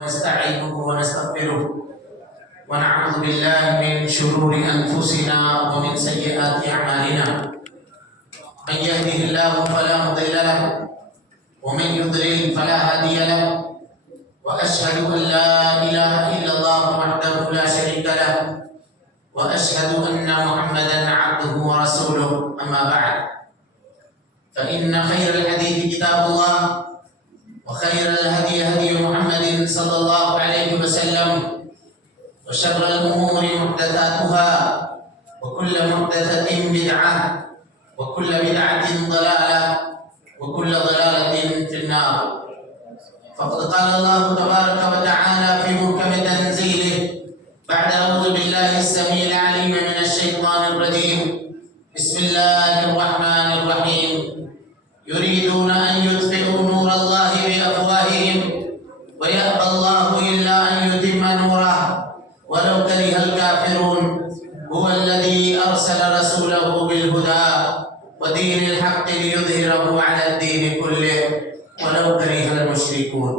نستعينه ونستغفره ونعوذ بالله من شرور أنفسنا ومن سيئات أعمالنا. من يهده الله فلا مضل له ومن يضلل فلا هادي له، وأشهد أن لا إله إلا الله وحده لا شريك له، وأشهد أن محمدا عبده ورسوله. أما بعد، فإن خير الحديث كتاب الله، وخير الهدي هدي محمد صلى الله عليه وسلم، وشر الأمور محدثاتها، وكل محدثة بدعة، وكل بدعة ضلالة، وكل ضلالة في النار. فقد قال الله تبارك وتعالى في محكم تنزيله بعد أعوذ بالله السميع العليم من الشيطان الرجيم: بسم الله الرحمن الرحيم. يريدون أن يطفئوا نور الله بأفواههم ويأبى الله إلا أن يتم نوره ولو كره الكافرون. هو الذي أرسل رسوله بالهدى ودين الحق ليظهره على الدين كله ولو كره المشركون.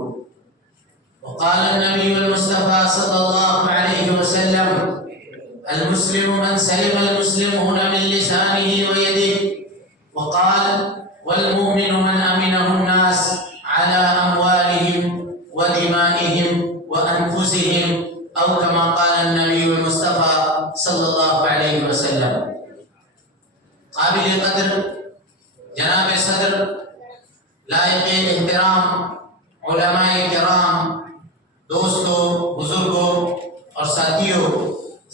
وقال النبي المصطفى صلى الله عليه وسلم: المسلم من سلم المسلمون من لسانه ويده. وقال: والمؤمن من أمنه الناس على أموالهم ودمائهم وأنفسهم، أو كما قال النبي المصطفى صلی اللہ علیہ وسلم. قابل قدر جناب صدر، لائق احترام علماء کرام، دوستوں، بزرگوں اور ساتھیوں،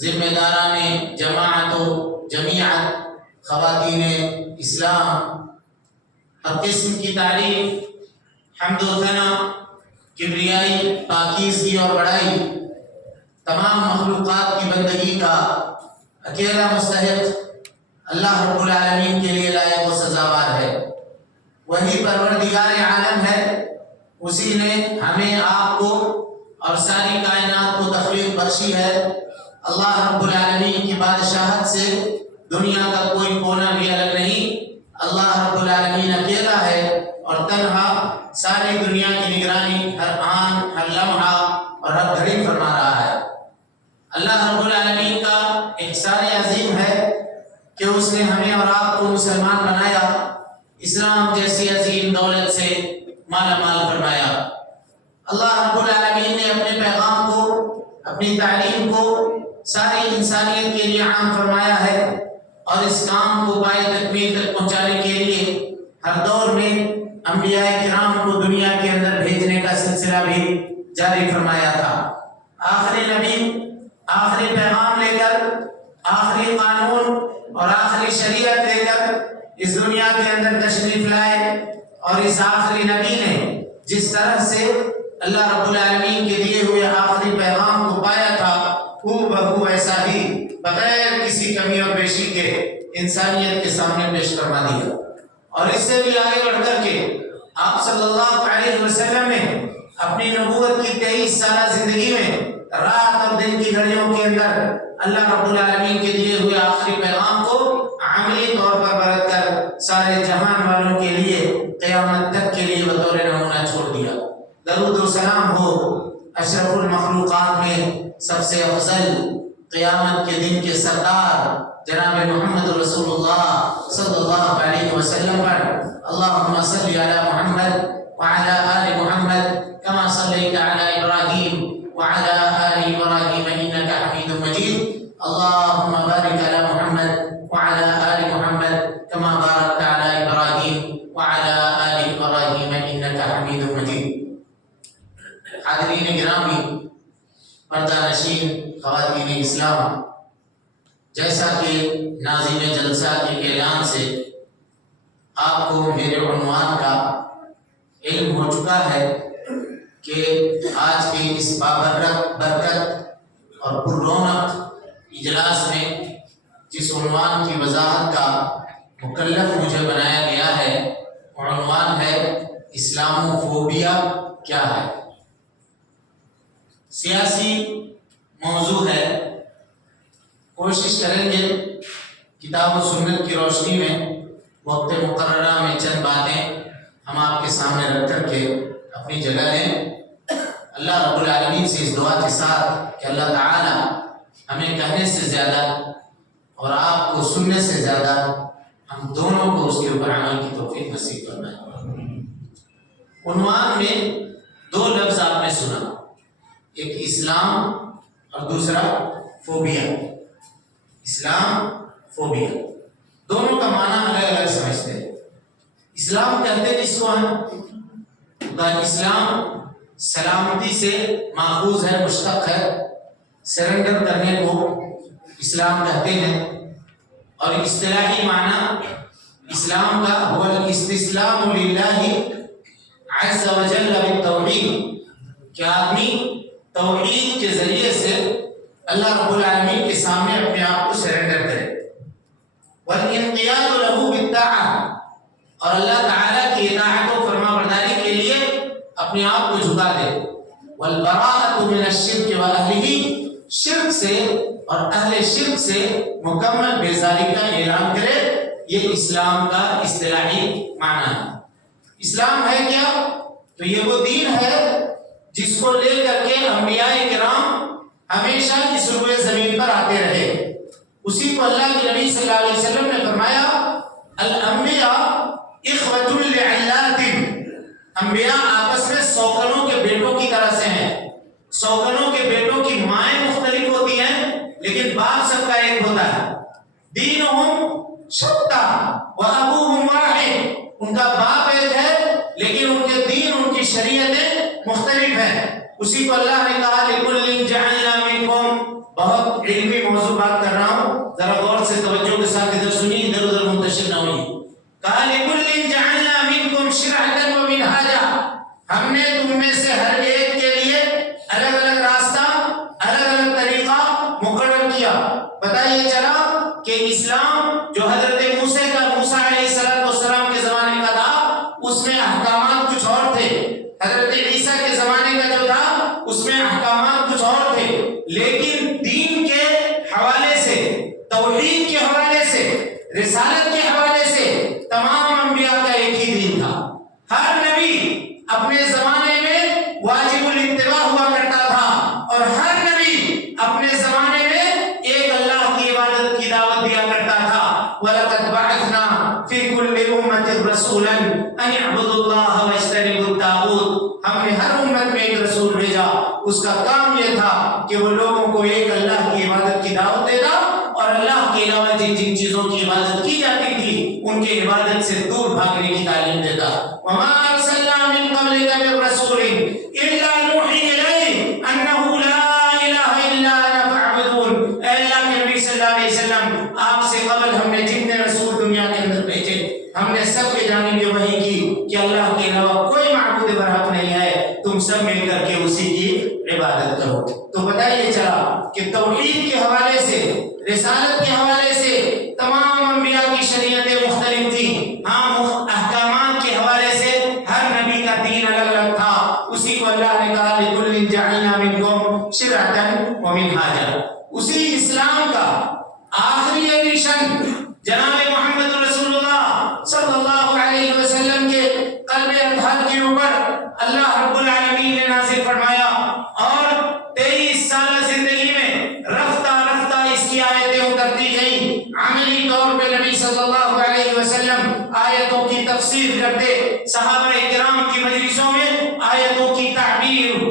ذمہ داران جماعت و جمیعت، خواتین اسلام، ہر قسم کی تعریف، حمد و ثنا، کبریائی، پاکیزگی اور بڑائی تمام مخلوقات کی بندگی کا اکیلا مستحق اللہ رب العالمین کے لیے لائق و سزاوار ہے. وہی پروردگار عالم ہے، اسی نے ہمیں، آپ کو اور ساری کائنات کو تخلیق بخشی ہے. اللہ رب العالمین کی بادشاہت سے دنیا کا کوئی کونا بھی الگ نہیں. اللہ رب العالمین اکیلا ہے اور تنہا ساری دنیا کی نگرانی ہر آن، ہر لمحہ اور ہر گھڑی فرما رہا ہے. اللہ رب العالمین کا احسان عظیم ہے کہ اس نے ہمیں اور آپ کو مسلمان بنایا، اسلام جیسی عظیم دولت سے مالا مال فرمایا. اللہ رب العالمین نے اپنے پیغام کو، اپنی تعلیم کو ساری انسانیت کے لیے عام فرمایا ہے، اور اس کام کو پائے تکمیل تک پہنچانے کے لیے ہر دور میں انبیاء کرام کو دنیا کے اندر بھیجنے کا سلسلہ بھی جاری فرمایا تھا. آخری نبی آخری پیغام لے کر، آخری قانون اور آخری شریعت لے کر اس دنیا کے اندر تشریف لائے، اور اس آخری نبی نے جس طرح سے اللہ رب العالمین کے دیے ہوئے آخری پیغام کو پایا تھا، ہو بہو ایسا ہی بغیر کسی کمی اور بیشی کے انسانیت کے سامنے پیش کروا دیا. اور اس سے بھی آگے بڑھ کر کے آپ صلی اللہ علیہ وسلم نے اپنی نبوت کی 23 سالہ زندگی میں رات اور دن کی گھڑیوں کے اندر اللہ رب العالمین کے دیے ہوئے آخری پیغام کو عملی طور پر برت کر سارے جہان والوں کے لیے قیامت تک کے لیے بطور نمونہ چھوڑ دیا. درود و سلام ہو اشرف المخلوقات میں سب سے افضل، قیامت کے دن کے سردار جناب محمد رسول اللہ صلی اللہ علیہ وسلم پر. اللہم صلی علی محمد وعلی آل محمد کما صلیت علی ابراہیم وعلى آل إبراهيم إنك حميد مجيد. اللهم بارك على محمد وعلى آل محمد كما باركت على إبراهيم وعلى آل إبراهيم إنك حميد مجيد. حاضرین گرامی، پردہ نشین خواتین اسلام، جیسا کہ ناظم جلسہ کے اعلان سے آپ کو میرے عنوان کا علم ہو چکا ہے کہ آج کی اس بابرکت اور پر رونق اجلاس میں جس عنوان کی وضاحت کا مکلف مجھے بنایا گیا ہے، وہ عنوان ہے اسلاموفوبیا کیا ہے. سیاسی موضوع ہے. کوشش کریں گے کتاب و سنت کی روشنی میں وقت مقررہ میں چند باتیں ہم آپ کے سامنے رکھ کر کے اپنی جگہ لیں. اللہ رب العالمین سے اس دعا کے ساتھ کہ اللہ تعالی ہمیں کہنے سے زیادہ اور آپ کو سننے سے زیادہ ہم دونوں کو اس کے اوپر عمل کی توفیق نصیب فرمائے۔ عنوان میں دو لفظ آپ نے سنا، ایک اسلام اور دوسرا فوبیا۔ اسلام، فوبیا، دونوں کا معنی الگ الگ سمجھتے ہیں۔ اسلام کہتے ہیں جس کو ہم اسلام سلامتی سے ماخوذ ہے، مشتق ہے، سرنڈر کرنے کو اسلام کہتے ہیں۔ اور اصطلاحی معنی اسلام کا هو الاستسلام للہ عز وجل بالتوحید، کہ آدمی توحید کے ذریعے سے اللہ رب العالمین کے سامنے اپنے آپ کو سرنڈر کرے، والانقیاد له بالطاعہ، اور اللہ تعالیٰ کی اطاعت و فرما برداری کے لیے اپنے آپ کو جھکا دے، والبراءۃ من الشرک واہلہ، شرک سے اور اہل شرک سے مکمل بیزاری کا اعلان کرے۔ یہ اسلام کا اصطلاحی معنی ہے۔ اسلام ہے کیا؟ تو یہ وہ دین ہے جس کو لے کر کے انبیاء کرام ہمیشہ اس روئے زمین پر آتے رہے۔ اسی کو اللہ کے نبی صلی اللہ علیہ وسلم نے فرمایا الانبیاء اخوۃ لعلات، انبیاء آپس میں سوکنوں کے بیٹوں کی طرح سے ہیں۔ سوکنوں کے بیٹوں کی مائیں مختلف ہوتی ہیں لیکن باپ سب کا ایک ہوتا ہے۔ دینہم شتیٰ وابوہم واحد، ان کا باپ ایک ہے لیکن ان کے دین، ان کی شریعتیں مختلف ہیں۔ اسی کو اللہ نے کہا لِكُلٍّ جَعَلْنَا مِنكُمْ، بہت علمی موضوع بات کر رہا ہوں، ذرا غور سے توجہ کے ساتھ ادھر سنیے، ادھر ادھر منتشر نہ ہوئی۔ کہا لِكُلٍّ جَعَلْنَا مِنكُمْ شِرْعَةً وَمِنْهَاجًا، ہم نے تم میں سے ہر ایک کے لیے الگ الگ راستہ، الگ الگ طریقہ مقرر کیا۔ پتہ یہ چلا کہ اسلام جو حضرت موسیٰ علیہ السلام کے زمانے کا تھا اس میں احکامات کچھ اور تھے، حضرت عیسیٰ کے زمانے کا جو تھا اس میں احکامات کچھ اور تھے، لیکن دین کے حوالے سے، توحید کے حوالے سے، رسالت کے حوالے سے تمام انبیاء کا ایک ہی دین تھا۔ ہر نبی اپنے زمانے میں واجب الاتباع ہوا کرتا تھا، اور ہر نبی اپنے زمانے میں ایک اللہ کی عبادت کی دعوت دیا کرتا تھا۔ وَلَقَدْ بَعَثْنَا فِي كُلِّ أُمَّةٍ رَسُولًا أَنِ اعْبُدُوا اللَّهَ وَاجْتَنِبُوا الطَّاغُوتَ، ہم نے ہر امت میں ایک رسول بھیجا، اس کا کام یہ تھا کہ وہ لوگوں کو ایک اللہ کی عبادت کی دعوت دیتا، اور اللہ کے علاوہ جن جن چیزوں کی عبادت کی جاتی تھی ان کی عبادت سے دور بھاگنے کی تعلیم دیتا۔ وَمَا أَرْسَلْنَا مِن قَبْلِكَ مِن رَّسُولٍ إِلَّا نُوحِي إِلَيْهِ أَنَّهُ لَا إِلَٰهَ إِلَّا أَنَا فَاعْبُدُونِ، اے اللہ کے نبی صلی اللہ علیہ وسلم، آپ سے قبل ہم نے جتنے رسول دنیا کے اندر بھیجے ہم نے سب کے جانب یہ وحی کی کہ اللہ کے علاوہ کوئی معبود برحق نہیں ہے، تم سب مل کر کے اسی کی عبادت کرو۔ تو پتہ یہ چلا کہ توحید کے حوالے سے، رسالت کے حوالے سے تمام انبیاء کی شریعتیں مختلف تھیں، ہاں احکامات کے حوالے سے ہر نبی کا دین الگ الگ تھا۔ اسی کو اللہ نے کہا لِكُلٍّ جَعَلْنَا مِنكُمْ شِرْعَةً وَمِنْهَاجًا۔ اسی اسلام کا آخری ایڈیشن جناب محمد رسول اللہ صلی اللہ علیہ وسلم کے قلب اطہر کے اوپر اللہ رب العالمین نے نازل فرمایا، اور 23 سالہ زندگی میں رفتہ رفتہ اس کی آیتیں اترتی گئیں۔ عملی طور پہ نبی صلی اللہ علیہ وسلم آیتوں کی تفسیر کرتے، صحابہ کرام کی مجلسوں میں آیتوں کی تعبیر،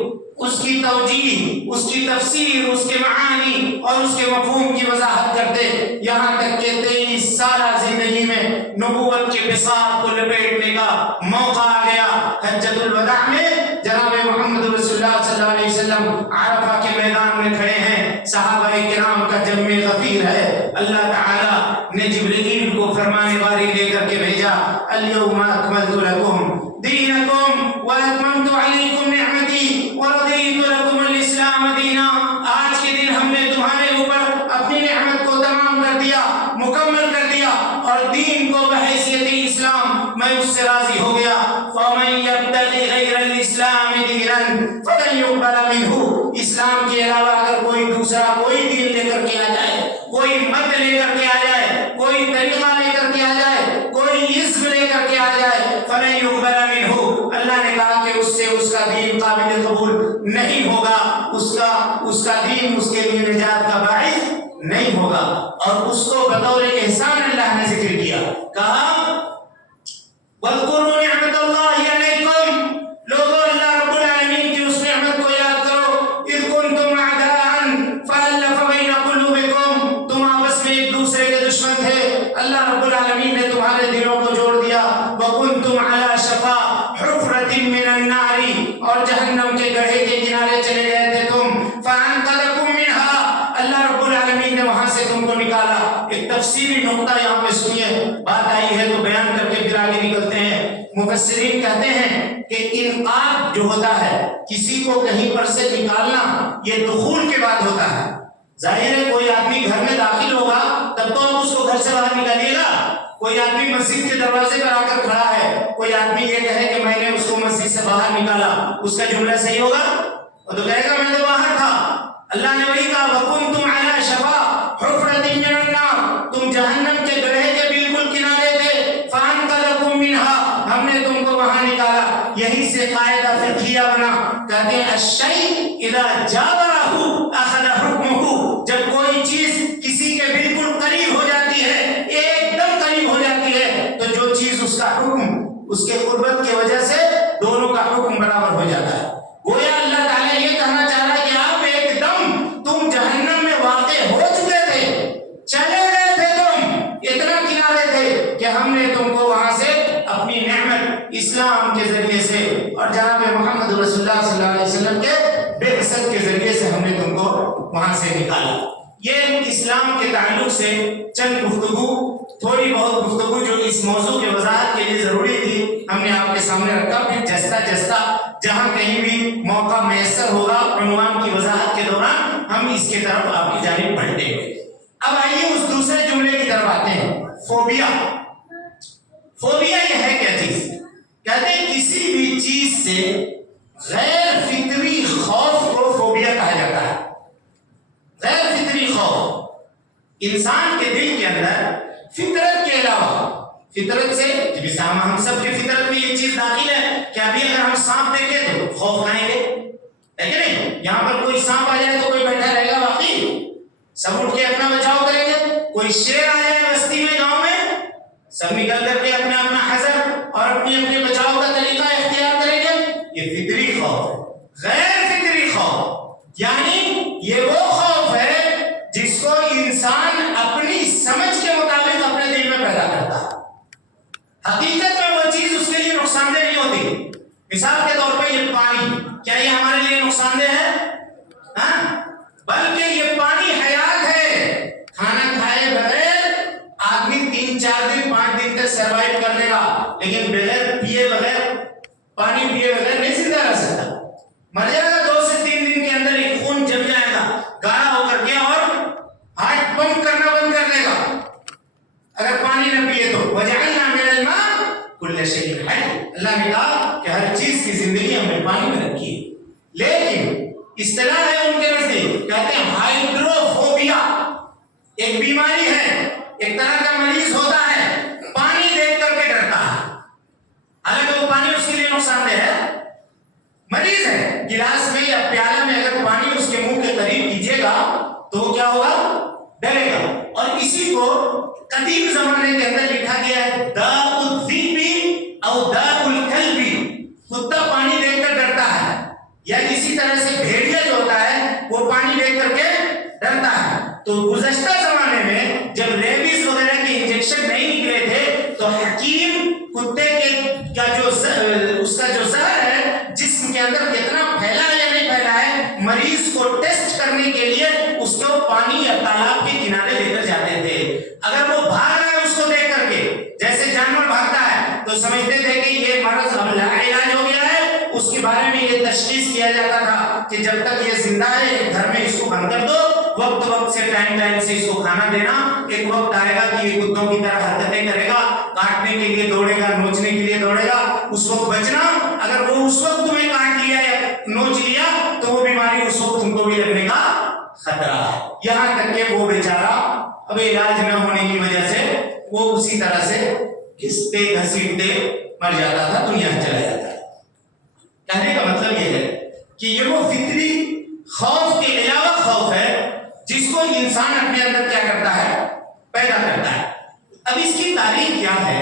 اس کی توجیہ، اس کی تفسیر، اس کے معانی اور اس کے مفہوم کی وضاحت کرتے، یہاں تک کہ 23 سالہ زندگی میں نبوت کے بساط کو لپیٹنے کا موقع آ گیا۔ حجۃ الوداع میں جناب محمد رسول اللہ صلی اللہ علیہ وسلم عرفہ کے میدان میں کھڑے ہیں، صحابہ کرام کا جم غفیر ہے، اللہ تعالیٰ نے جبرائیل کو فرمان باری لے کر کے بھیجا، الیوم اکملت لکم دینکم واتممت علیکم نعمتی ورضیت لکم الاسلام دینا، آج کے دن ہم نے تمہارے اوپر اپنی نعمت کو تمام کر دیا، مکمل کر دیا، اور دین کو بحیثیت اسلام میں اس سے راضی ہو گیا۔ فَمَن يَبْتَغِ غَيْرَ الْإِسْلَامِ دِينًا فَلَن يُقْبَلَ مِنْهُ، اسلام کے علاوہ اگر کوئی دوسرا کوئی دین لے کر کے آ جائے، کوئی مت لے کر کے آ جائے، کوئی طریقہ لے کر کے آ جائے، کوئی عزم لے کر کے آ جائے، فَلَن يُقْبَلَ مِنْهُ، اللہ نے کہا کہ اس سے اس کا دین قابل قبول نہیں ہوگا، اس کا دین اس کے لیے نجات کا باعث نہیں ہوگا۔ اور اس کو بطور احسان اللہ نے ذکر کیا، کہا وَاذْكُرُوا نِعْمَتَ اللَّهِ عَلَيْكُمْ، لوگوں اللہ رب العالمین کی اس نعمت کو یاد کرو، اِذْ كُنْتُمْ أَعْدَاءً فَأَلَّفَ بَيْنَ قُلُوبِكُمْ، تم آپس میں ایک دوسرے کے دشمن تھے، اللہ رب العالمین نے تمہارے دلوں کو جوڑ دیا۔ وَكُنْتُمْ عَلَى شَفَا حُفْرَةٍ مِّنَ النَّارِ، اور جہنم کے گڑھے کے کنارے چلے گئے تھے تم، فَأَنْقَذَكُم مِّنْهَا، اللہ رب العالمین نے وہاں سے تم کو نکالا۔ ایک تفصیلی نقطہ یہاں پہ سنیے، بات آئی ہے تو بیان کر کے پھر آگے نکلتے ہیں۔ مفسرین کہتے ہیں کہ انقاذ جو ہوتا ہے کسی کو کہیں پر سے نکالنا، یہ دخول کے بعد ہوتا ہے۔ ظاہر ہے کوئی آدمی گھر میں داخل ہوگا تب تو ہم اس کو گھر سے باہر نکالیے گا۔ کوئی آدمی مسجد کے دروازے پر آ کر کھڑا ہے، کوئی آدمی یہ کہے کہ میں نے اس کو مسجد سے باہر نکالا، اس کا جملہ صحیح ہوگا؟ وہ تو کہے گا میں تو باہر تھا۔ اللہ نے وہی کہا وَكُنْتُمْ عَلَى شَفَا حُفْرَةٍ مِّنَ النَّارِ، تم جہنم کے گڑھے کے بالکل کنارے تھے، فَأَنْقَذَكُم مِّنْهَا، ہم نے تم کو وہاں نکالا۔ یہی سے قاعدہ فقہیہ بنا، کہتے ہیں الشیء اذا جاورہ اخذ حکمہ، جب کوئی چیز کسی کے بالکل قریب ہو جاتی ہے، ایک دم قریب ہو جاتی ہے، تو جو چیز اس کا حکم اس کے قربت کی وجہ سے دونوں کا حکم برابر ہو جاتا ہے۔ گویا اللہ تعالیٰ یہ کہنا چاہ رہا ہے کہ آپ ایک دم تم جہنم میں واقع ہو چکے تھے، چلے گئے تھے، تم اتنا کنارے تھے کہ ہم نے تم کو وہاں سے اپنی نعمت اسلام کے ذریعے سے اور جناب محمد رسول اللہ صلی اللہ علیہ وسلم کے بعثت کے ذریعے سے ہم نے تم کو وہاں سے نکالا۔ یہ اسلام کے تعلق سے چند گفتگو، تھوڑی بہت گفتگو جو اس موضوع کے وضاحت کے لیے ضروری تھی، ہم نے آپ کے سامنے رکھا۔ پھر جستا جستا جہاں کہیں بھی موقع میسر ہوگا عنوان کی وضاحت کے دوران ہم اس کے طرف آپ کی جانب بڑھتے ہیں۔ اب آئیے اس دوسرے جملے کی طرف آتے ہیں، فوبیا۔ فوبیا یہ ہے کیا چیز؟ کہتے ہیں کسی بھی چیز سے غیر فطری خوف کو فوبیا کہا جاتا ہے۔ غیر فطری خوف انسان کے دل کے اندر فطرت کے علاوہ، فطرت سے جیسے ہم سب کی فطرت میں یہ چیز داخل ہے کہ ابھی اگر ہم سانپ دیکھیں تو خوف کھائیں گے، ہے کہ نہیں؟ یہاں پر کوئی سانپ آ جائے تو کوئی بیٹھا رہے گا؟ واقعی سب اٹھ کے اپنا بچاؤ کریں گے۔ کوئی شیر آ جائے بستی میں، گاؤں میں، سب نکل کر کے اپنا اپنا حذر اور اپنے بچاؤ کا طریقہ اختیار کریں گے۔ یہ فطری خوف ہے۔ غیر فطری خوف یعنی یہ وہ خوف ہے جس کو انسان اپنی سمجھ کے مطابق اپنے دل میں پیدا کرتا ہے۔ حقیقت میں وہ چیز اس کے لیے نقصان دہ نہیں ہوتی۔ مثال کے طور پہ یہ پانی، کیا یہ ہمارے لیے نقصان دہ ہے؟ بلکہ یہ پانی حیات ہے۔ کھانا کھائے بغیر آدمی 3 4 دن 5 دن تک سروائیو کر لے گا، لیکن بغیر پیے بغیر، پانی پیے بغیر نہیں زندہ رہ سکتا، مر جائے گا۔ 2 سے 3 دن کے اندر ایک خون جم جائے گا گاڑھا ہو کر کے اور ہارٹ پمپ کرنا بند کر دے گا اگر پانی نہ پیے تو۔ وَجَعَلْنَا مِنَ الْمَاءِ كُلَّ شَيْءٍ حَيٍّ، اللہ نے کہا کہ ہر چیز کی زندگی ہم نے پانی میں رکھی ہے۔ لیکن اصطلاح ہے ان کے نزدیک، کہتے ہیں ہائیڈروفوبیا ایک بیماری ہے، ایک طرح کا مریض ہوتا ہے، پانی دیکھ کر کے ڈرتا ہے، حالانکہ وہ پانی اس کے لیے نقصان دہ ہے، مریض ہے۔ گلاس میں یا پیالہ میں اگر پانی اس کے منہ کے قریب کیجیے گا تو وہ کیا ہوگا؟ ڈرے گا۔ اور اسی کو قدیم زمانے کے اندر لکھا گیا ہے داء الذئب او داء الكلب، کتا پانی دیکھ کر ڈرتا ہے، یا اسی طرح سے بھیڑیا جو ہوتا ہے وہ پانی دیکھ کر کے ڈرتا ہے۔ تو گزشتہ زمانے میں جب ریبیز وغیرہ کے انجیکشن نہیں نکلے تھے تو حکیم کتے کے اس کا جو زہر ہے جسم کے اندر کتنا پھیلا ہے یا نہیں پھیلا ہے، مریض کو ٹیسٹ کرنے کے لیے اس کو پانی یا تالاب کے کنارے لے کر جاتے تھے۔ اگر وہ بھاگ رہا ہے اس کو دیکھ کر کے، جیسے جانور بھاگتا ہے، تو سمجھتے تھے کہ یہ مرض اب لاعلاج ہو گیا ہے۔ اس کے بارے میں یہ تشخیص کیا جاتا تھا کہ جب تک یہ زندہ ہے ایک گھر میں اس کو بند کر دو، وقت وقت سے ٹائم سے اس کو کھانا دینا، ایک وقت آئے گا کہ یہ کتوں کی طرح حرکتیں کرے گا، کاٹنے کے لیے دوڑے گا، نوچنے کے لیے دوڑے گا، اس وقت بچنا۔ اگر وہ اس وقت تمہیں کاٹ لیا یا نوچ لیا تو وہ بیماری اس وقت تم کو بھی لگنے کا خطرہ ہے۔ یہاں تک کہ وہ بیچارہ اب علاج نہ ہونے کی وجہ سے وہ اسی طرح سے گھستے گھسیٹتے مر جاتا تھا، دنیا سے چلا جاتا ہے۔ کہنے کا مطلب یہ ہے کہ یہ وہ فطری خوف کے علاوہ خوف ہے جس کو انسان اپنے اندر کیا کرتا ہے، پیدا کرتا ہے۔ اب اس کی تاریخ کیا ہے؟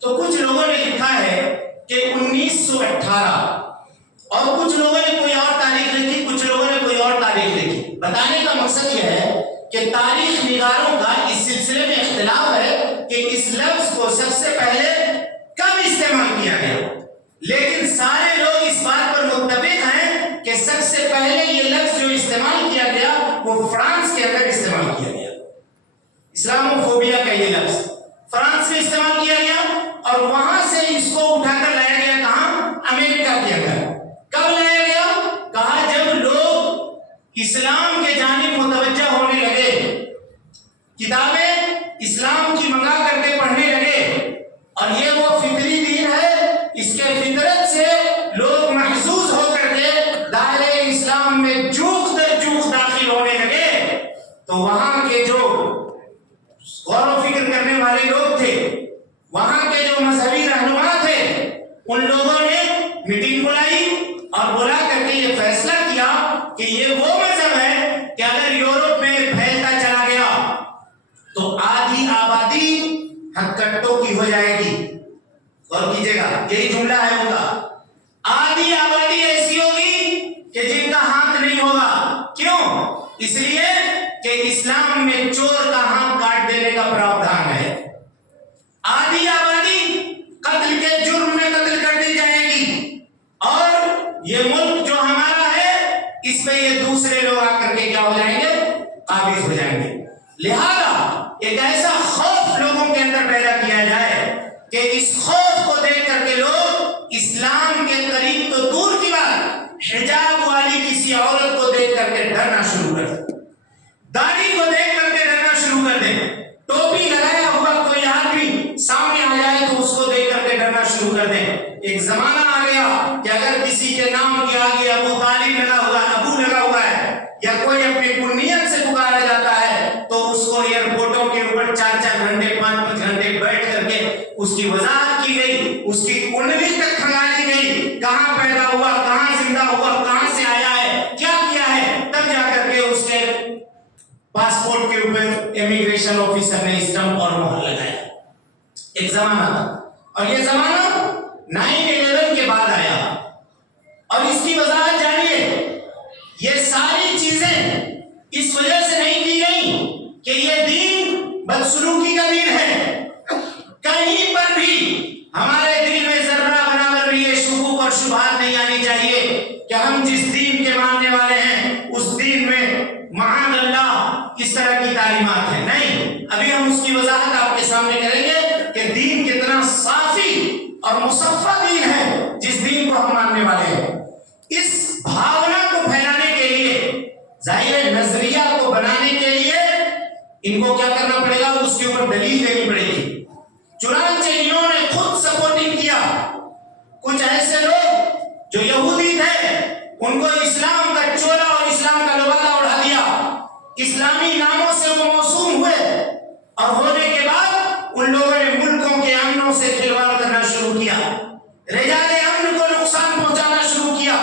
تو کچھ لوگوں نے لکھا ہے کہ 1918، اور کچھ لوگوں نے کوئی اور تاریخ لکھی، کچھ لوگوں نے کوئی اور تاریخ لکھی۔ بتانے کا مقصد یہ ہے کہ تاریخ نگاروں کا اس سلسلے میں اختلاف ہے کہ اس لفظ کو سب سے پہلے کب استعمال کیا گیا، لیکن سارے لوگ اس بات پر متفق ہیں کہ سب سے پہلے یہ لفظ جو استعمال کیا گیا وہ فرانس کے اندر استعمال کیا گیا۔ اسلاموفوبیا کا یہ لفظ فرانس میں استعمال کیا گیا، اور وہاں سے اس کو اٹھا کر لایا گیا کہاں؟ امریکہ کے اندر۔ کب لایا گیا؟ کہا جب لوگ اسلام کے جانب متوجہ ہونے لگے، کتابیں اسلام کی منگا کر کے پڑھنے لگے، اور یہ وہ فطری دین ہے، اس کے فطرت سے لوگ محظوظ ہو کر کے دائرہ اسلام میں جوخ در جوخ داخل ہونے لگے، تو وہاں کے جو غور و فکر کرنے والے لوگ تھے، وہاں کے جو مذہبی رہنما تھے، ان لوگوں نے میٹنگ بلائی اور بلا کر کے یہ فیصلہ کیا کہ یہ وہ مذہب ہے کہ اگر یورپ میں پھیلتا چلا گیا تو آدھی آبادی ہتھکٹوں کی ہو جائے گی۔ غور کیجئے گا، یہی جملہ ہے ان کا، آدھی آبادی ایسی ہوگی کہ جن کا ہاتھ نہیں ہوگا۔ کیوں؟ اس لیے کہ اسلام میں چور کا ہاتھ کاٹ دینے کا پراودھان ہے۔ آدھی آبادی قتل کے جرم میں قتل کر دی جائے گی، اور یہ ملک جو ہمارا ہے اس میں یہ دوسرے لوگ آ کر کے کیا ہو جائیں گے؟ قابض ہو جائیں گے۔ لہذا ایک ایسا خوف لوگوں کے اندر پیدا کیا جائے کہ اس خوف کو دیکھ کر کے لوگ اسلام کے قریب تو دور کی بات، حجاب والی کسی عورت کو دیکھ کر کے ڈرنا شروع کر دیں، داڑھی کو دیکھ کر کے ڈرنا شروع کر دیں، ٹوپی لگایا ہوا کوئی آدمی سامنے آ جائے تو اس کو دیکھ کر کے ڈرنا شروع کر دیں۔ ایک زمانہ آ گیا کہ اگر کسی کے نام کے آگے ابو طالب لگا ہوا، ابو لگا ہوا ہے، یا کوئی اپنی کنیت سے پکارا جاتا ہے، تو اس کو ایئرپورٹوں کے اوپر 4-4 گھنٹے 5-5 گھنٹے بیٹھ کر کے اس کی وضاحت کی گئی، اس کی کنڈلی تک کھنگالی گئی، کہاں پیدا ہوا، کہاں زندہ ہوا، کہاں سے آیا ہے، کیا کیا ہے، تب جا کر کے اس کے پاسپورٹ کے اوپر امیگریشن آفیسر نے اسٹمپ اور مہر لگایا۔ ایک زمانہ تھا، اور یہ زمانہ 9/11 کے بعد آیا، اور اس کی وضاحت جانیے۔ یہ ساری چیزیں اس وجہ سے نہیں کی گئی کہ یہ دین بدسلوکی کا دین ہے، کہیں پر بھی ہمارے دل میں ذرہ برابر بھی یہ شکوک اور شبہات نہیں آنی چاہیے کہ ہم جس دین کے ماننے والے ہیں اس دین میں معاذ اللہ اس طرح کی تعلیمات ہیں۔ نہیں، ابھی ہم اس کی وضاحت آپ کے سامنے کریں گے کہ دین کتنا صافی اور مصفا دین ہے جس دین کو ہم ماننے والے ہیں۔ اس بھاونا کو پھیلانے کے لیے، ظاہر نظریہ کو بنانے کے لیے ان کو کیا کرنا پڑے گا؟ اس کے اوپر دلیل دینی پڑے گی۔ چنانچہ انہوں نے خود سپورٹنگ کیا۔ کچھ ایسے لوگ جو یہودی تھے ان کو اسلام کا چولا اور اسلام کا لبادہ اڑا دیا، اسلامی ناموں سے وہ موسوم ہوئے، اور ہونے کے بعد ان لوگوں نے ملکوں کے امنوں سے کھلواڑ کرنا شروع کیا، رجال امن کو نقصان پہنچانا شروع کیا،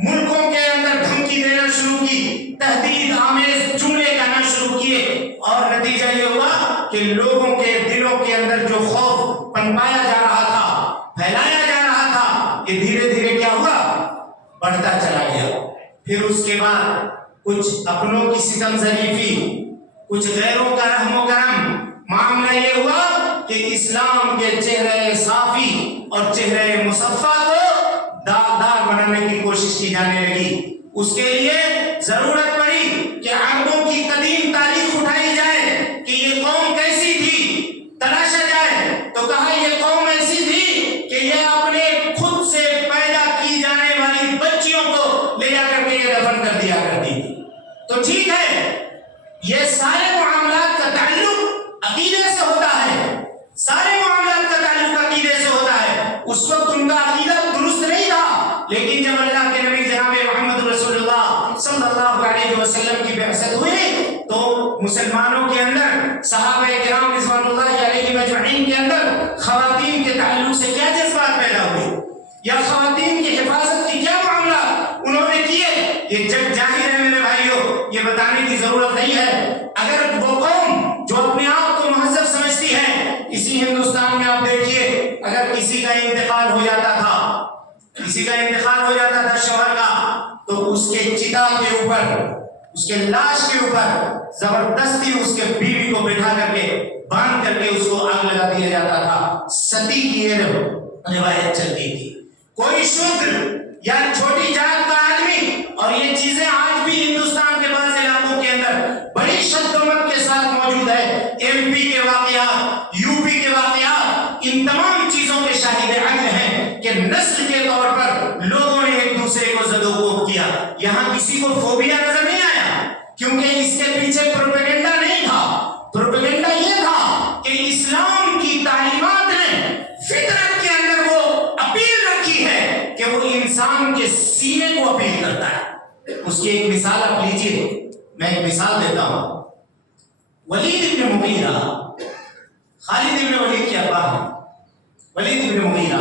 ملکوں کے اندر دھمکی دینا شروع کی، تہدید آمیز جملے کہنا شروع کیے، اور نتیجہ یہ ہوا کہ لوگوں کے دلوں کے اندر جو خوف پنپایا جا رہا تھا، پھیلایا جا رہا تھا، یہ دھیرے دھیرے کیا ہوا؟ بڑھتا چلا گیا۔ پھر اس کے بعد کچھ اپنوں کی ستم ظریفی، کچھ غیروں کا رحم و کرم، معاملہ یہ ہوا کہ اسلام کے چہرے صافی اور چہرے مصفا کو داغدار بنانے کی کوشش کی جانے لگی۔ اس کے لیے ضرورت پڑی کہ عربوں کی قدیم تاریخ اٹھائی جائے کہ یہ قوم کیسی تھی، تلاشا جائے، تو کہا یہ قوم ایسی تھی کہ یہ اپنے خود سے پیدا کی جانے والی بچیوں کو لے جا کر کے یہ دفن کر دیا کرتی تھی۔ تو ٹھیک ہے، یہ سارے معاملات کا تعلق عقیدے سے ہوتا ہے، سارے معاملات کا تعلق عقیدے سے ہوتا ہے۔ اس وقت ان کا عقیدہ درست نہیں تھا، لیکن جب اللہ کے نبی جناب محمد رسول اللہ صلی اللہ علیہ وسلم کی بعثت ہوئی تو مسلمانوں کے اندر، صحابہ کرام رضوان اللہ علیہ مجمعین کے اندر خواتین کے تعلق سے کیا جذبات پیدا ہوئے، یا خواتین کی حفاظت کی ہے میرے بھائیوں، یہ بتانے کی ضرورت نہیں ہے۔ اگر وہ قوم جو اپنے آپ کو مہذب سمجھتی ہے، اسی ہندوستان میں آپ دیکھیے، اگر کسی کا انتقال ہو جاتا تھا شوہر کا، تو اس کے چتا کے اوپر، اس کے لاش کے اوپر زبردستی اس کے بیوی کو بٹھا کر کے باندھ کر کے اس کو آگ لگا دیا جاتا تھا۔ ستی کی یہ روایت چلتی تھی۔ کوئی شودر یا چھوٹی جات کا آدمی، اور یہ چیزیں آج بھی ہندوستان کے بعض علاقوں کے اندر بڑی شدت کے ساتھ موجود ہے۔ ایم پی کے واقعات، یو پی کے واقعات، ان تمام چیزوں کے شاہد عین ہیں کہ نسل کے طور پر لوگوں نے ایک دوسرے کو زد و کوب کیا۔ یہاں کسی کو فوبیا نظر نہیں آیا، کیونکہ اس کے پیچھے پروپیگنڈا نہیں تھا۔ پروپیگنڈا یہ تھا کہ اسلام کی تعلیمات نے فطرت کے اندر وہ اپیل رکھی ہے کہ وہ انسان کے سینے کو اپیل کرتا ہے۔ اس کی ایک مثال آپ لیجئے، میں ایک مثال دیتا ہوں۔ ولید ابن مغیرہ، خالد ابن ولید کے ابا ہیں، ولید ابن مغیرہ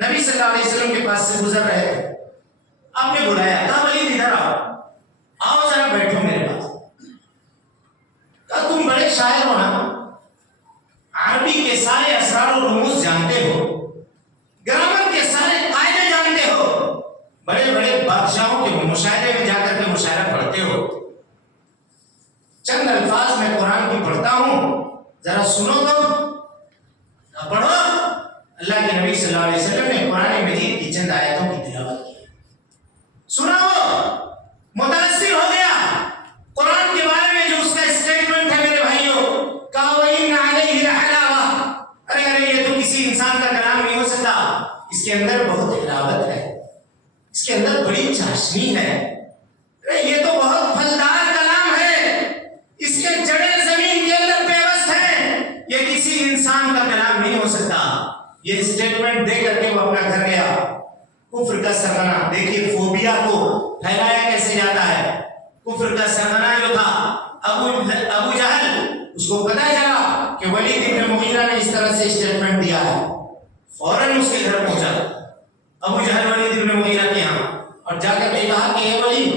نبی صلی اللہ علیہ وسلم کے پاس سے گزر رہے تھے۔ آپ نے بلایا، کہا ولید ادھر آؤ ذرا بیٹھو میرے پاس۔ کہا تم بڑے شاعر ہو نا، عربی کے سارے اسرار و رموز جانتے ہو، گرامر کے سارے قاعدے جانتے ہو، بڑے بڑے بادشاہوں کے مشاعرے میں جا کر کے مشاعرہ پڑھتے ہو۔ چند الفاظ میں قرآن کی پڑھتا ہوں، ذرا سنو تو پڑھو۔ اللہ کے نبی صلی اللہ علیہ وسلم نے قرآن مجید کی چند آیتوں کی تلاوت کی، سنا، وہ متاثر ہو گیا۔ قرآن کے بارے میں جو اس کا اسٹیٹمنٹ ہے میرے بھائیوں، کہا وَإِنَّ عَلَيْهِ لَحَلَاوَةً، ارے یہ تو کسی انسان کا کلام نہیں ہو سکتا، اس کے اندر بہت حلاوت ہے، اس کے اندر بڑی چاشنی ہے، ارے یہ تو بہت پھلدار کلام ہے، اس کے جڑیں زمین کے اندر پیوست ہیں، یہ کسی انسان کا کلام نہیں ہو سکتا۔ یہ اسٹیٹمنٹ دے کر کے وہ اپنا گھر گیا۔ کفر کا سرغنہ، دیکھیے فوبیا کو پھیلایا کیسے جاتا ہے۔ کفر کا سرغنہ جو تھا ابو جہل، اس کو پتہ چلا کہ ولید ابن مغیرہ نے اس طرح سے اسٹیٹمنٹ دیا ہے، فوراً اس کے گھر پہنچا ابو جہل ولید ابن مغیرہ کے یہاں، اور جا کر کے کہا کہ اے ولید،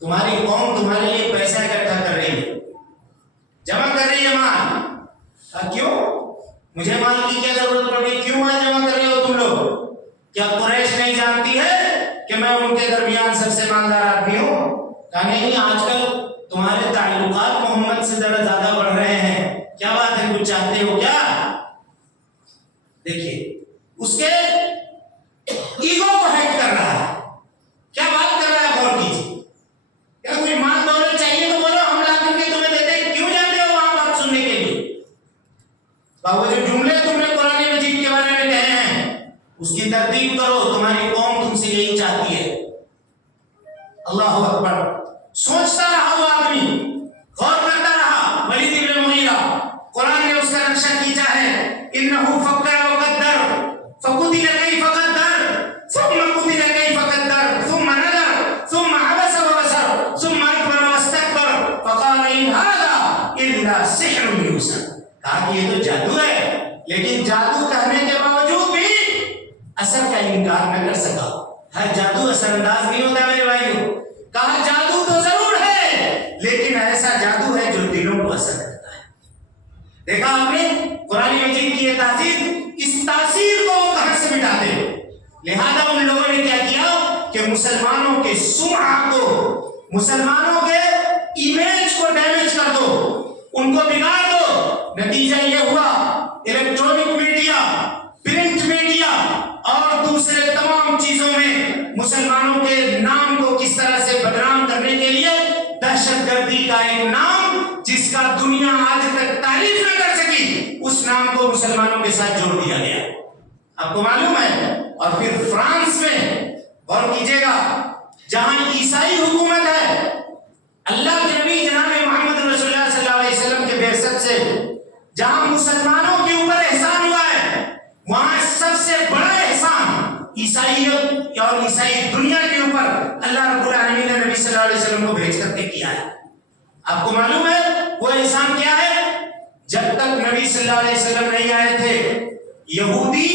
تمہاری قوم تمہارے لیے پیسہ اکٹھا کر رہی ہے، جمع کر رہی ہے مال۔ کہا کیوں؟ مجھے مال کی کیا ضرورت پڑ گئی، کیوں مال جمع کر رہے ہو تم لوگ؟ کیا قریش نہیں جانتی ہے کہ میں ان کے درمیان سب سے مالدار آدمی ہوں؟ کہا نہیں، آج کل تمہارے تعلقات محمد سے ذرا زیادہ بڑھ رہے ہیں، کیا بات ہے، کچھ چاہتے ہو کیا؟ دیکھیے اس کے ایگو کو ہیک کر رہا ہے، کیا بات کر رہا ہے، غور کیجیے۔ کیا کوئی مال دولت چاہیے تو بولو، ہم لا کر کے تمہیں دیتے ہیں، کیوں جاتے ہو وہاں بات سننے کے لیے؟ وہ جو جملے تم نے قرآن مجید کے بارے میں کہے ہیں، اس کی ترتیب کرو، تمہاری قوم تم سے یہی چاہتی ہے۔ اللہ اکبر۔ سوچتا رہا وہ آدمی، غور کرتا رہا ولید ابن مغیرہ۔ قرآن نے اس کا نقشہ کھینچا ہے، انہ فکر وقدر فقتل کیف قدر ثم قتل کیف قدر ثم نظر ثم عبس وبصر ثم ادبر واستكبر فقال ان هذا الا سحر یوسر۔ کہا کہ یہ تو جادو ہے، لیکن جادو کہنے کے باوجود بھی اثر کا انکار نہ کر سکا۔ ہر جادو اثر انداز نہیں ہوتا میرے بھائیوں۔ کہا جادو تو ضرور ہے، لیکن ایسا جادو ہے جو دلوں کو اثر کرتا ہے۔ دیکھا آپ نے قرآن مجید کی یہ تاثیر، اس تاثیر کو کہاں سے مٹاتے ہیں؟ لہذا ان لوگوں نے کیا کیا کہ مسلمانوں کے سمعہ کو، مسلمانوں کے ایمیج کو ڈیمیج کر دو، ان کو بگاڑ دو۔ نتیجہ یہ ہوا الیکٹرونک میڈیا، پرنٹ میڈیا اور دوسرے تمام چیزوں میں مسلمانوں کے نام کو کس طرح سے بدنام کرنے کے لیے دہشت گردی کا ایک نام، جس کا دنیا آج تک تعریف نہ کر سکی، اس نام کو مسلمانوں کے ساتھ جوڑ دیا گیا۔ آپ کو معلوم ہے؟ اور پھر فرانس میں غور کیجیے گا، جہاں عیسائی حکومت ہے، اللہ کے نبی جناب محمد رسول اللہ صلی اللہ علیہ وسلم کے بعثت سے جہاں مسلمانوں کے اوپر احسان ہوا ہے، وہاں سب سے بڑا احسان عیسائیت اور عیسائی دنیا کے اوپر اللہ رب العالمین نے نبی صلی اللہ علیہ وسلم کو بھیج کر کے کیا ہے۔ آپ کو معلوم ہے وہ احسان کیا ہے؟ جب تک نبی صلی اللہ علیہ وسلم نہیں آئے تھے، یہودی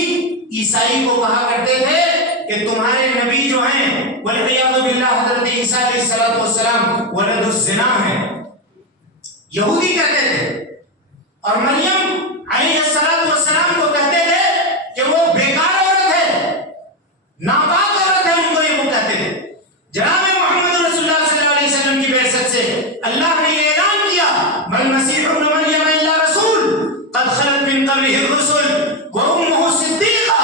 عیسائی کو کہا کرتے تھے کہ تمہارے نبی جو ہیں والعیاذ باللہ حضرت عیسیٰ علیہ السلام ولد الزنا ہیں، یہودی کہتے تھے، اور مریم علیہ السلام کو کہتے تھے کہ وہ بیکار عورت ہے، ناپاک عورت ہے، ان کو یہ وہ کہتے تھے۔ جناب محمد رسول اللہ صلی اللہ علیہ وسلم کی بعثت سے اللہ نے یہ اعلان کیا مل مسیح ابن مریم الا رسول قد خلت من قبلہ الرسل وامہ صدیقہ،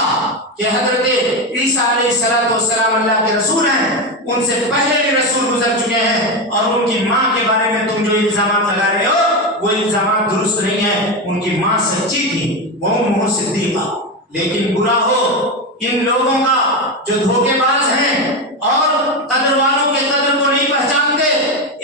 کہ حضرت عیسیٰ علیہ السلام اللہ کے رسول ہیں، ان سے پہلے بھی رسول گزر چکے ہیں، اور ان کی ماں کے بارے میں تم جو الزامات لگا رہے ہو وہ الزامات درست نہیں ہیں، ان کی ماں سچی تھی، وامہ صدیقہ۔ لیکن برا ہو ان لوگوں کا جو دھوکے باز ہیں اور قدر والوں کے قدر کو نہیں پہچانتے،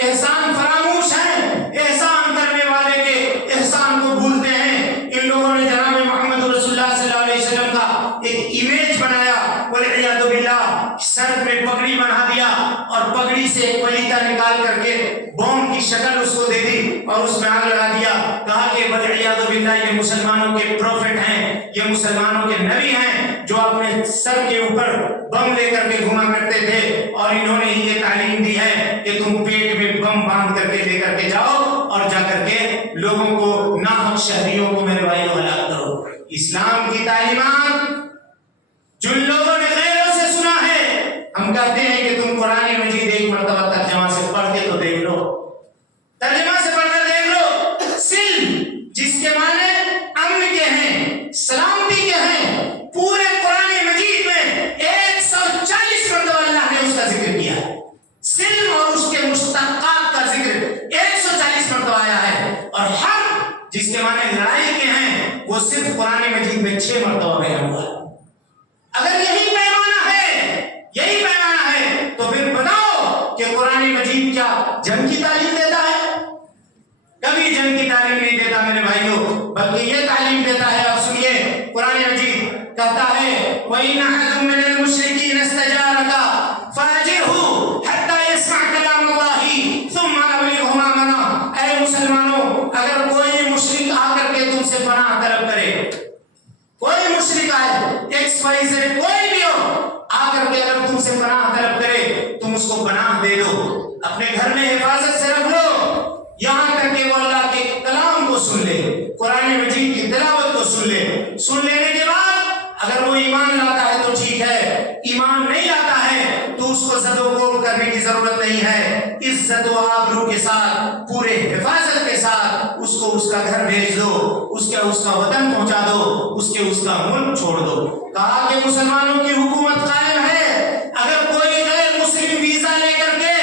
احسان فراموش ہیں، احسان کرنے والے کے احسان کو بھولتے ہیں۔ ان لوگوں نے جناب محمد رسول اللہ صلی اللہ علیہ وسلم کا ایک امیج بنایا، والعیاذ باللہ، سر میں پگڑی بنا دیا اور پگڑی سے ایک پلیتا نکال کر کے بوم کی شکل اس کو دے دی اور اس میں آگ لگا دیا، کہا کہ والعیاذ باللہ یہ مسلمانوں کے پروفٹ ہیں، یہ مسلمانوں کے نبی ہیں جو اپنے سر کے اوپر بم لے کر کے گھوما کرتے تھے، اور انہوں نے یہ تعلیم دی ہے کہ تم پیٹ میں بم باندھ کر کے لے کر کے جاؤ اور جا کر کے لوگوں کو، ناحق شہریوں کو میرے بھائیوں ہلاک کرو۔ اسلام کی تعلیمات جن لوگوں نے غیروں سے سنا ہے، ہم کہتے ہیں کہ تم قرآن مجید ایک مرتبہ ترجمہ سے پڑھ کے تو دیکھ لو، ترجمہ سے پڑھ کر دیکھ لو۔ سلم جس کے معنی امن کے ہیں، سلامتی کے ہیں، پورے قرآن مجید میں 140 مرتبہ اللہ نے اس کا ذکر کیا ہے۔ سلم اور اس کے مشتقات کا ذکر 140 مرتبہ آیا ہے، اور حرب جس کے معنی لڑائی کے ہیں وہ صرف قرآن مجید میں 6 مرتبہ بیان ہوا ہے۔ اگر یہی پیمانہ ہے تو پھر بتاؤ کہ قرآن مجید کیا جنگ کی تعلیم دیتا ہے؟ کبھی جنگ کی تعلیم نہیں دیتا میرے بھائیوں، بلکہ یہ تعلیم دیتا ہے۔ اب سنیے، قرآن مجید کہتا ہے وَإِنْ أَحَدٌ مِّنَ الْمُشْرِكِينَ اسْتَجَارَكَ فَأَجِرْهُ حَتَّى يَسْمَعَ كَلَامَ اللَّهِ ثُمَّ أَبْلِغْهُ مَأْمَنَهُ۔ اے مسلمانوں، اگر کوئی مشرک آ کر کے تم سے پناہ طلب کرے، کوئی مشرک آئے، ایکس وائی زیڈ کوئی بھی ہو، آ کر کے اگر تم سے پناہ طلب کرے، تم اس کو پناہ دے دو، اپنے گھر میں حفاظت سے رکھ لو، یہاں تک کہ وہ اللہ کے کلام کو سن لے، قرآن مجید کی تلاوت کو سن لے۔ سن لینے کے بعد اگر وہ ایمان لاتا ہے تو ٹھیک ہے، ایمان نہیں لاتا ہے تو اس کو زد و کوب کرنے کی ضرورت نہیں ہے، عزت و آبرو کے ساتھ، پورے حفاظت کے ساتھ اس کو اس کا گھر بھیج دو، اس کا وطن پہنچا دو، اس کا ملک چھوڑ دو۔ کہا کہ مسلمانوں کی حکومت قائم ہے، اگر کوئی غیر مسلم ویزا لے کر کے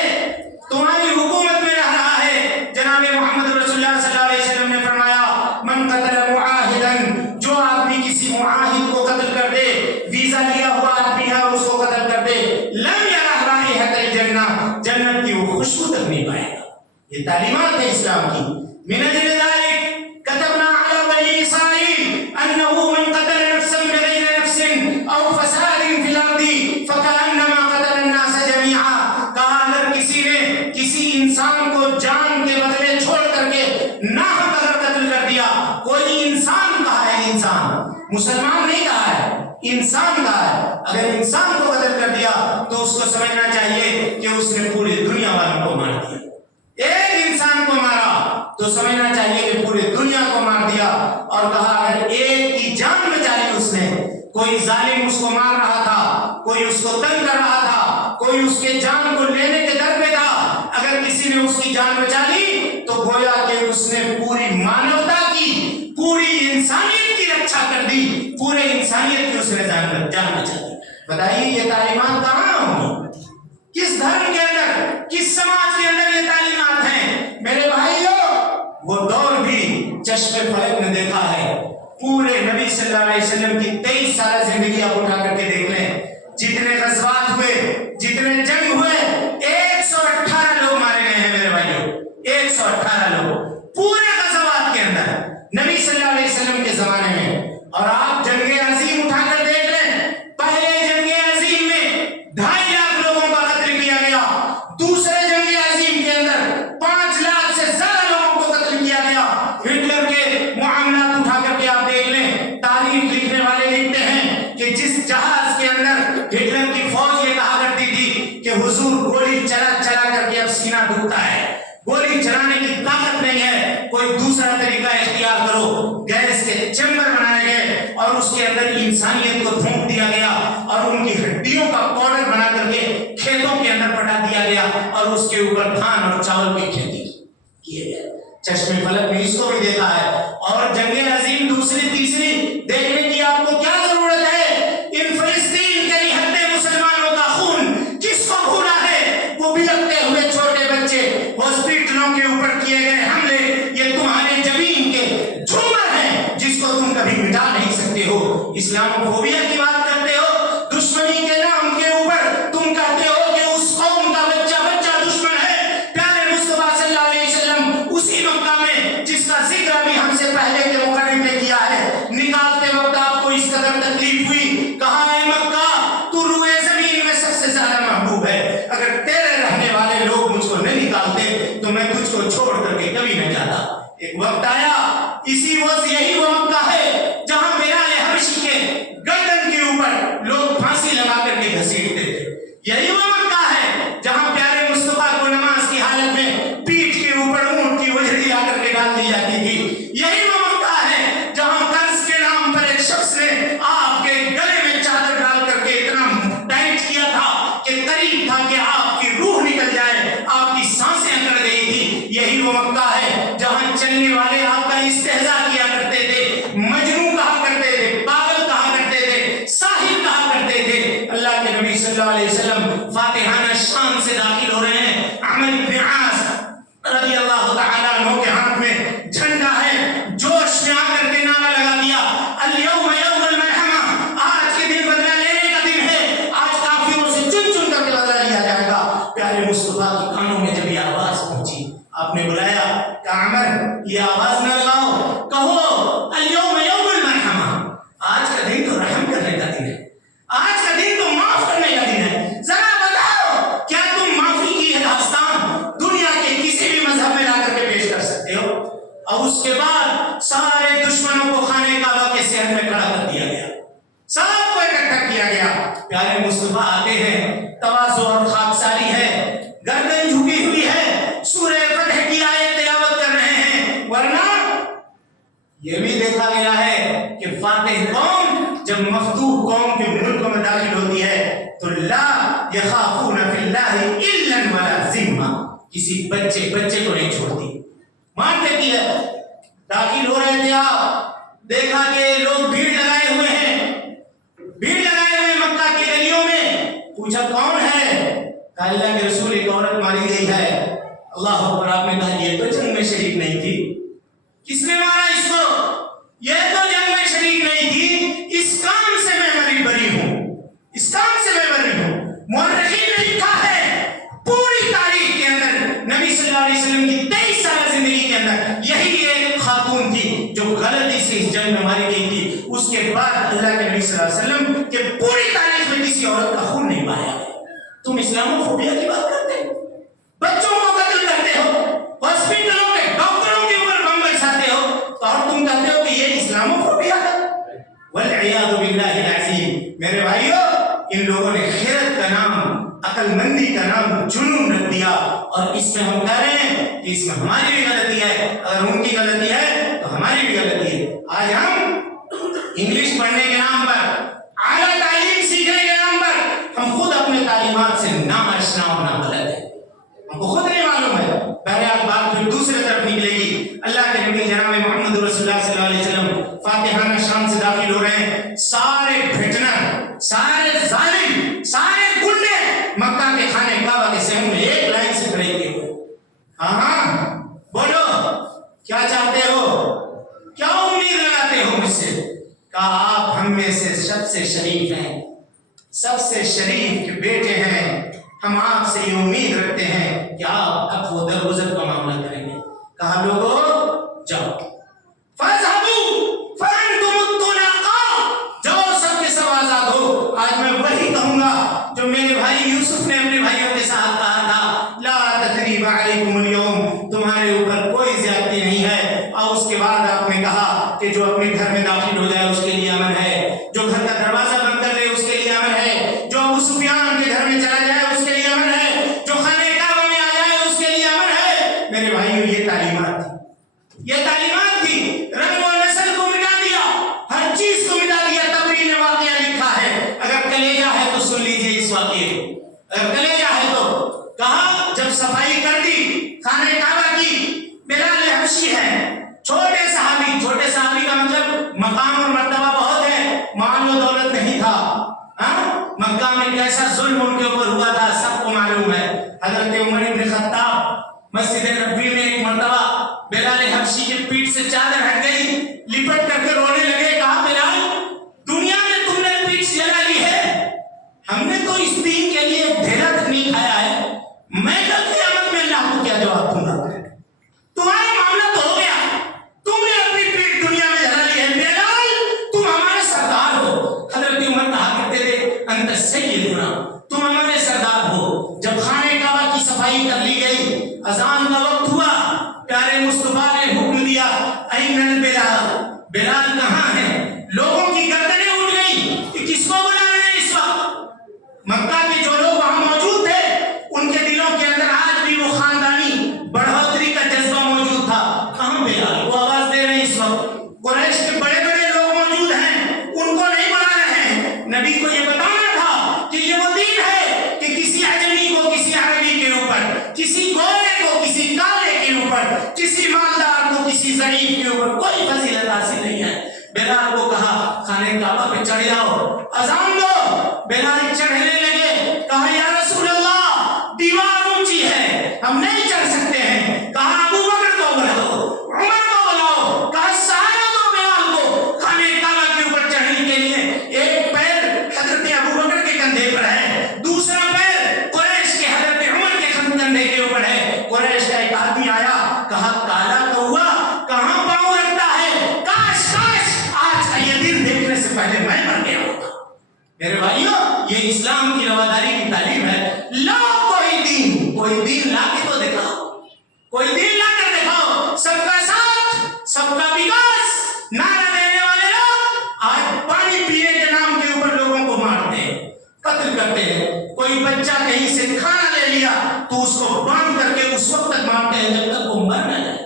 تمہاری حکومت میں رہ رہا ہے، جناب محمد رسول اللہ صلی اللہ علیہ وسلم نے فرمایا من قتل معاہدن، جو آدمی کسی معاہد کو قتل کر دے، ویزا لیا ہوا آدمی ہے اور اس کو قتل کر دے، لم یرہ رائحۃ الجنہ، جنت کی وہ خوشبو تک نہیں پائے گا۔ یہ تعلیمات ہے اسلام کی۔ من اجل ذلك كتبنا على بني اسرائيل انه من قتل نفسا بغير نفس او فساد في الارض فكانما قتل الناس جميعا۔ کہا اگر کسی نے کسی انسان کو جان کے بدلے چھوڑ کر کے ناحق اگر قتل کر دیا، کوئی انسان کہا ہے، انسان، مسلمان نہیں کہا ہے، انسان کہا ہے، اگر انسان کو قتل کر دیا تو اس کو سمجھنا چاہیے کہ اس نے پوری دنیا والوں کو مار دیا۔ ایک انسان کو مارا تو سمجھنا چاہیے کہ پوری دنیا کو مار دیا، اور کہا اگر ایک کی جان بچا لی اس نے، کوئی ظالم اس کو مار رہا تھا، کوئی اس کو تنگ کر رہا تھا، کوئی اس کے جان کو لینے کے در پہ تھا، اگر کسی نے اس کی جان بچا لی تو گویا کہ اس نے پوری مانوتا کی، پوری انسانیت کی رکشا کر دی، پورے انسانیت کی اس نے جان بچا دی۔ بتائیے یہ تعلیمات کہاں ہوں؟ کس دھرم کے اندر، کس سماج کے اندر یہ تعلیمات ہیں؟ میرے بھائیوں، وہ دور بھی چشم فلک نے دیکھا ہے۔ پورے نبی صلی اللہ علیہ وسلم کی 23 سالہ زندگی آپ اٹھا کر کے دیکھ لیں، جتنے غزوات ہوئے، جتنے جنگ ہوئے، 118 لوگ مارے گئے ہیں میرے بھائیوں، 118 لوگ پورے غزوات کے اندر نبی صلی اللہ علیہ وسلم کے زمانے میں۔ اور آپ جنگ عظیم اٹھا کر دیکھ لیں، پہلے جنگ عظیم میں 2.5 لاکھ لوگوں کا قتل کیا گیا، دوسرے جنگ عظیم کے اندر 5 لاکھ سے زیادہ لوگوں کو قتل کیا گیا۔ ہٹلر کے معاملات اٹھا کر کے آپ دیکھ لیں، تاریخ لکھنے والے لکھتے ہیں کہ جس جہاز کے اندر ہٹلر کر کے اب سینہ دکھتا ہے، گولی چلانے کی طاقت نہیں ہے، کوئی دوسرا طریقہ اختیار کرو۔ گیس کے چیمبر بنائے گئے اور اس کے اندر انسانیت کو پھونک دیا گیا اور ان کی ہڈیوں کا پاؤڈر بنا کر کے کھیتوں کے اندر پٹا دیا گیا اور اس کے اوپر دھان اور چاول کی کھیتی کیے گئے۔ چشم فلک نے اس کو بھی دیکھا ہے۔ اور جنگ عظیم دوسری تیسری دیکھنے کی آپ کو کیا ضرورت ہے؟ ان فلسطین کے نہتے مسلمانوں کا خون کس کو بھولا ہے؟ وہ بلکتے ہوئے چھوٹے بچے، ہاسپٹلوں کے اوپر کیے گئے حملے، یہ تمہارے جبین کے جھومر ہیں جس کو تم کبھی مٹا نہیں سکتے ہو۔ اسلام فوبیا کی بات کرتے ہو، دشمنی کے نام کے اوپر تم کہتے ہو کہ اس قوم کا بچہ بچہ دشمن ہے۔ پیارے مصطفیٰ صلی اللہ علیہ وسلم اسی مکہ میں جس کا ذکر ابھی ہم سے پہلے کے مقرر میں کیا ہے، نکالتے وقت آپ کو اس قدر تکلیف ہوئی، کہا اے مکہ تو روئے زمین میں سب سے زیادہ محبوب ہے، اگر تیرے رہنے والے لوگ مجھ کو نہیں نکالتے تو میں تجھ کو چھوڑ کر کے کبھی نہ جاتا۔ ایک وقت آیا، اسی وقت یہی وہ مکہ ہے جہاں بلال حبشی کے گردن کے اوپر لوگ پھانسی لگا کر کے گھسیٹتے تھے۔ یہی وہ مکہ ہے جہاں پیارے مصطفیٰ کو نماز کی حالت میں پیٹھ کے اوپر اونٹ کی وجڑی لا کر کے ڈال دی جاتی تھی۔ یہی وہ مکہ ہے جہاں قرض کے نام پر ایک شخص نے آپ کے گلے میں چادر ڈال کر کے اتنا ٹائٹ کیا تھا کہ قریب تھا کہ آپ کی روح نکل جائے، آپ کی سانسیں اکڑ گئی تھی۔ یہی وہ مکہ ہے جہاں چلنے والے آپ کا استہزاء کیا کرتے تھے، مجنون کہا کرتے تھے، پاگل کہا کرتے تھے، ساحر کہا کرتے تھے۔ اللہ کے نبی صلی اللہ علیہ وسلم فاتحانہ شان سے داخل ہو رہے ہیں، عمرو بن عاص رضی اللہ تعالیٰ عنہ کے ہاتھ میں جھنڈا ہے، جوش میں آ کر کے نعرہ لگا دیا، الیوم یوم الملحمہ، آج کے دن بدلہ لینے کا دن ہے، آج کافروں سے چن چن کر کے بدلہ لیا جائے گا۔ پیارے مصطفیٰ کی کانوں میں جب یہ آواز پہنچی، آپ نے بلایا کہ عمر یہ آواز نہ لگاؤ، کہو الیوم یوم المرحمہ، آج کا دن تو رحم کرنے کا دن ہے، آج کا دن تو معاف کرنے کا دن ہے۔ ذرا بتاؤ کیا تم معافی کی یہ داستان دنیا کے کسی بھی مذہب میں لا کر کے پیش کر سکتے ہو؟ اور اس کے بعد سارے دشمنوں کو خانے کعبہ کے صحن میں کھڑا کر دیا گیا، سب کو اکٹھا کیا گیا۔ پیارے مصطفیٰ آتے ہیں، تواضع اور خاکساری ہے، گردن جھکی ہوئی ہے، سورہ فتح کی آیت تلاوت کر رہے ہیں۔ ورنہ یہ بھی دیکھا گیا ہے کہ فاتح قوم جب مفتوح قوم کے ملک میں داخل ہوتی ہے تو لا یخافون فی اللہ الا ولا ذمہ، کسی بچے کو نہیں چھوڑتی، مار دیتی ہے۔ داخل ہو رہے تھے آپ، دیکھا کہ لوگ بھیڑ لگائے ہوئے ہیں، بھیڑ لگائے ہوئے مکہ کی گلیوں میں، پوچھا کون ہے؟ کہا اللہ کے رسول ایک عورت ماری گئی ہے۔ اللہ اکبر، آپ نے کہا یہ تو جنگ میں شریک نہیں تھی۔ کس نے مارا اس کو؟ یہ تو جنگ میں شریک نہیں تھی، اس کام سے میں بری ہوں، اس کام سے میں بری ہوں۔ مورخین نے لکھا ہے پوری تاریخ کے اندر نبی صلی اللہ علیہ وسلم کی 23 سالہ زندگی کے اندر یہی ایک خاتون تھی جو غلطی سے اس جنگ میں ماری گئی تھی۔ اس کے بعد اللہ کے نبی صلی اللہ علیہ وسلم کے پوری تاریخ میں کسی عورت کا خون نہیں بہایا۔ تم اسلام فوبیا کی بات کرتے ہو، بچوں کو قتل کرتے ہو، ہاسپٹلوں میں ڈاکٹروں کے اوپر بم برساتے ہو، اور تم کہتے ہو کہ یہ اسلام فوبیا ہے۔ والعیاذ باللہ العظیم۔ میرے بھائیو، ان لوگوں نے خیرت کا نام، عقل مندی کا نام جنون رکھ دیا، اور اس میں ہم کہہ رہے ہیں کہ اس میں ہماری بھی غلطی ہے، اگر ان کی غلطی ہے تو ہماری بھی غلطی ہے۔ آج ہم انگلش پڑھنے کے نام پر، اعلیٰ تعلیم سیکھنے کے نام پر، ہم خود اپنے تعلیمات سے ناآشنا اور نابلد ہیں، ہم کو خود نہیں معلوم ہے۔ بہرحال بات پھر دوسرے طرف نکلے گی۔ اللہ کے نبی جناب محمد رسول اللہ صلی اللہ علیہ وسلم فاتحانہ شان سے داخل ہو رہے ہیں، سارے بھٹنر، سارے ظالم، سارے گنڈے مکہ کے خانے کعبہ کے صحن میں ایک لائن سے کھڑے کیے ہوئے۔ ہاں بولو کیا چاہتے ہو، کیا امید لگاتے ہو مجھ سے؟ کہا آپ ہم میں سے سب سے شریف ہیں، سب سے شریف کے بیٹے ہیں، ہم آپ سے یہ امید رکھتے ہیں کہ آپ عفو و درگزر کا معاملہ کریں گے۔ کہا لوگوں جاؤ، فَاذْهَبُوا فَأَنْتُمُ الطُّلَقَاءُ، جاؤ سب کے سب آزاد ہو۔ آج میں وہی کہوں گا جو میرے بھائی یوسف نے اپنے بھائیوں کے ساتھ کہا تھا، لا تثریب علیکم اليوم، تمہارے اوپر کوئی زیادتی نہیں ہے۔ اور اس کے بعد آپ نے کہا کہ جو اپنے گھر میں داخل ہو جائے اس کے لیے امن ہے، جو گھر کا دروازہ بند کر لے اس کے لیے امن ہے، جو ابو سفیان کے گھر میں چلا جائے اس کے لیے امن ہے، جو خانے کعبہ میں آ میرے بھائیوں یہ تعلیمات تھی، یہ تعلیمات تھی۔ رنگ و نسل کو مٹا دیا، ہر چیز کو مٹا دیا۔ تبری نے واقعہ لکھا ہے، اگر کلیجہ ہے تو سن لیجئے اس واقعے کو، اگر کلیجہ ہے تو کہا جب صفائی کر دی خانہ کعبہ کی، بلال حبشی ہے، چھوٹے صحابی کا مطلب مقام اور مرتبہ بہت ہے، مال و دولت نہیں تھا۔ مکہ میں کیسا ظلم ان کے اوپر ہوا تھا سب کو معلوم ہے۔ حضرت عمر بن خطاب مسجد نبوی میں ایک مرتبہ بلال حبشی کے پیٹھ سے چادر ہٹ گئی، لپٹ کر کے رونے لگے، کہا بلال دنیا میں تم نے پیٹھ لگا لی ہے، ہم نے تو اس دین کے لیے ڈھیلا تک نہیں کھایا ہے، میں کل قیامت میں اللہ کو کیا جواب دوں گا؟ تمہارا معاملہ تو ہو گیا، تم نے اپنی پیٹھ دنیا میں جلا لی ہے، بلال تم ہمارے سردار ہو۔ حضرت عمر کہا کرتے تھے انت سیدنا، تم ہمارے سردار ہو۔ جب خانہ کعبہ کی صفائی کر لی گئی، اذان کا وقت ہوا، پیارے مصطفیٰ نے حکم دیا این البلال، بلال کہاں ہے؟ لوگوں کی گردنیں اٹھ گئی کہ کس کو بلا رہے ہیں اس وقت؟ مکہ کے جو لوگ وہاں موجود تھے ان کے دلوں کے اندر آج بھی وہ خاندانی بڑھوتری کا جذبہ موجود تھا۔ کہاں بلال؟ وہ آواز دے رہے ہیں اس وقت، قریش کے بڑے بڑے لوگ موجود ہیں، ان کو نہیں بلا رہے ہیں۔ نبی کو یہ بتانا تھا کہ یہ وہ دین ہے کہ کسی عجمی کو کسی عربی کے اوپر، کسی گورے کو کسی کالے کے اوپر، کسی مالدار کو کسی ضعیف کے اوپر کوئی فضیلت حاصل نہیں ہے۔ بلال کو کہا خانہ کعبہ پہ چڑھ جاؤ، اذان دو۔ بلال چڑھنے لگے، کہا یا رسول اللہ دیوار اونچی ہے، ہم نہیں چڑھ سکتے ہیں۔ کہا ابو بکر کو بلاؤ، عمر کو بلاؤ، کہا سہارا دو بلال کو خانہ کعبہ کے اوپر چڑھنے کے لیے۔ ایک پیر حضرت ابو بکر کے کندھے پر ہے، دوسرا پیر قریش کے حضرت عمر کے کندھے کے اوپر ہے۔ قریش کا ایک آدمی آیا، کہا کالا کوا کہاں پاؤں رکھتا ہے، کاش کاش آج کا یہ دن دیکھنے سے پہلے میں مر گیا ہوتا۔ میرے بھائیوں یہ اسلام کی رواداری کی تعلیم ہے۔ لاؤ کوئی دین لا کے تو دکھاؤ، کوئی دین لا کر دکھاؤ۔ سب کا ساتھ، سب کا وکاس نعرہ دینے والے لوگ آج پانی پینے کے نام کے اوپر لوگوں کو مارتے ہیں، قتل کرتے ہیں۔ کوئی بچہ کہیں سے کھانا لے لیا تو اس کو باندھ کر کے اس وقت تک مارتے ہیں جب تک وہ مر نہ جائے۔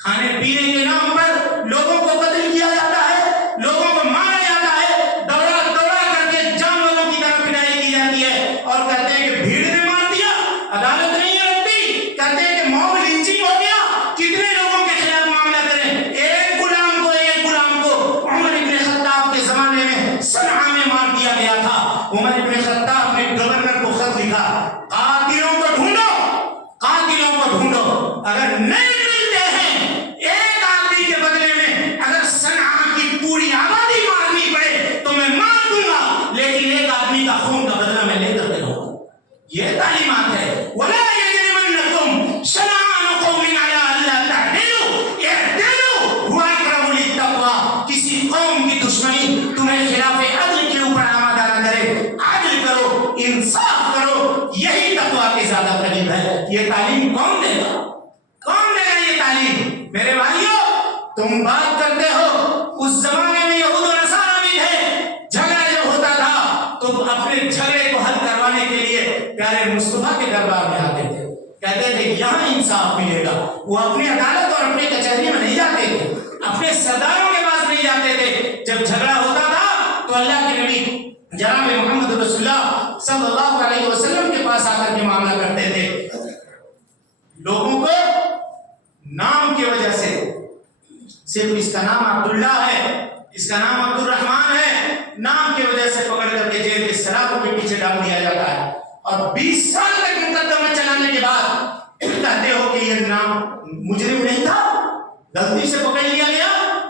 کھانے پینے کے نام پر لوگوں کو قتل کیا جاتا ہے، لوگوں کو مارا جاتا ہے، دوڑا دوڑا کر کے جانوروں کی طرح پٹائی کی جاتی ہے، اور کہتے ہیں کہ بھیڑ نے مار دیا، عدالت نہیں رکھتی، کہتے ہیں کہ موب لنچنگ ہو گیا، کتنے لوگوں کے خلاف معاملہ کریں۔ ایک غلام کو عمر ابن خطاب کے زمانے میں صنعاء میں مار دیا گیا تھا۔ عمر ابن خطاب نے گورنر کو خط لکھا، قاتلوں کو ڈھونڈو، اگر نہیں ملتے ہیں ایک آدمی کے بدلے میں اگر صنعاء کی پوری آبادی مارنی پڑے تو میں مار دوں گا، لیکن ایک آدمی کا خون کا بدلہ میں لے کر کے رہوں گا۔ یہ تعلیمات ہے۔ وَلَا يَجْرِمَنَّكُمْ شَنَآنُ قَوْمٍ عَلَىٰ أَلَّا تَعْدِلُوا اعْدِلُوا هُوَ أَقْرَبُ لِلتَّقْوَىٰ۔ کسی قوم کی دشمنی تمہیں خلاف عدل کے اوپر آمادہ نہ کرے، عدل کرو، انصاف کرو، یہی تقویٰ کے زیادہ قریب ہے۔ یہ تعلیم کون دے گا؟ کون دے گا یہ تعلیم؟ میرے بھائیوں تم بات کرتے ہو اس زمانے میں یہود و نصارہ بھی تھے، جھگڑا جب ہوتا تھا تو اپنے جھگڑے کو حل کروانے کے لیے پیارے مصطفیٰ کے دربار میں آتے تھے، کہتے تھے یہاں انصاف ملے گا۔ وہ اپنی عدالت اور اپنی کچہری میں نہیں جاتے تھے، اپنے سرداروں کے پاس نہیں جاتے تھے۔ جب جھگڑا ہوتا تھا تو اللہ کے نبی جناب محمد رسول اللہ صلی اللہ علیہ وسلم کے پاس آ کر کے معاملہ کرتے تھے۔ لوگوں کو نام کی وجہ سے، صرف اس کا نام عبداللہ ہے، اس کا نام عبد الرحمن ہے، نام کی وجہ سے پکڑ کر کے جیل کے سلاخوں کے پیچھے ڈال دیا جاتا ہے، اور 20 سال تک مقدمہ چلانے کے بعد کہتے ہو کہ یہ نام مجرم نہیں تھا، غلطی سے پکڑ لیا گیا۔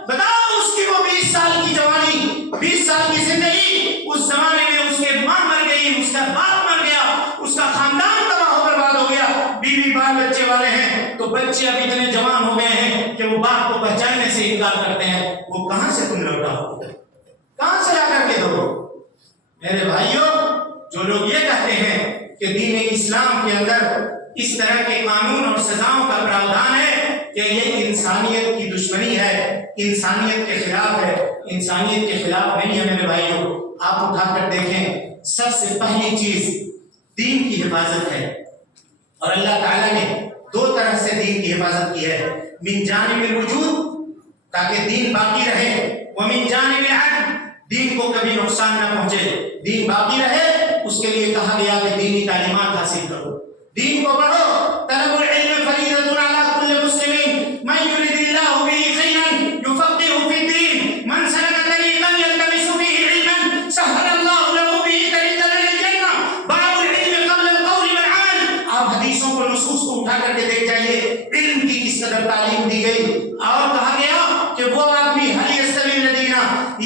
بتاؤ اس کی وہ 20 سال کی جوانی، 20 سال کی زندگی، اس زمانے میں اس کے ماں مر گئی، اس کا باپ مر گیا، اس کا خاندان تباہ و برباد ہو گیا، بیوی بال بچے والے ہیں تو بچے اب اتنے جوان ہو گئے ہیں کہ وہ باپ کو پہچاننے سے انکار کرتے ہیں۔ وہ کہاں سے تم لوٹا ہو، کہاں سے لا کر کے دو؟ میرے بھائیوں جو لوگ یہ کہتے ہیں کہ دین اسلام کے اندر اس طرح کے قانون اور سزاؤں کا پراودھان ہے کہ یہ انسانیت کی دشمنی ہے، انسانیت کے خلاف ہے، انسانیت کے خلاف نہیں ہے۔ میرے بھائیوں آپ اٹھا کر دیکھیں، سب سے پہلی چیز دین کی حفاظت ہے، اور اللہ تعالیٰ نے دو طرح سے دین کی حفاظت کی ہے، من جانب الوجود تاکہ دین باقی رہے، ومن جانب العدم دین کو کبھی نقصان نہ پہنچے، دین باقی رہے، اس کے لیے کہا گیا کہ دینی تعلیمات حاصل کرو، دین کو پڑھو۔ طلب العلم فریضۃ علی کل مسلم من یرید اللہ بہ خیرا یفقہہ فی الدین من سلک طریقا یلتمس فیہ علما سہل اللہ لہ بہ طریقا الی الجنہ باب العلم قبل القول والعمل۔ آپ حدیثوں کو نصوص کو اٹھا کر کے دیکھ جائیے علم کی کس قدر تعلیم دی گئی، اور کہا گیا کہ وہ آدمی هل یستوی الذین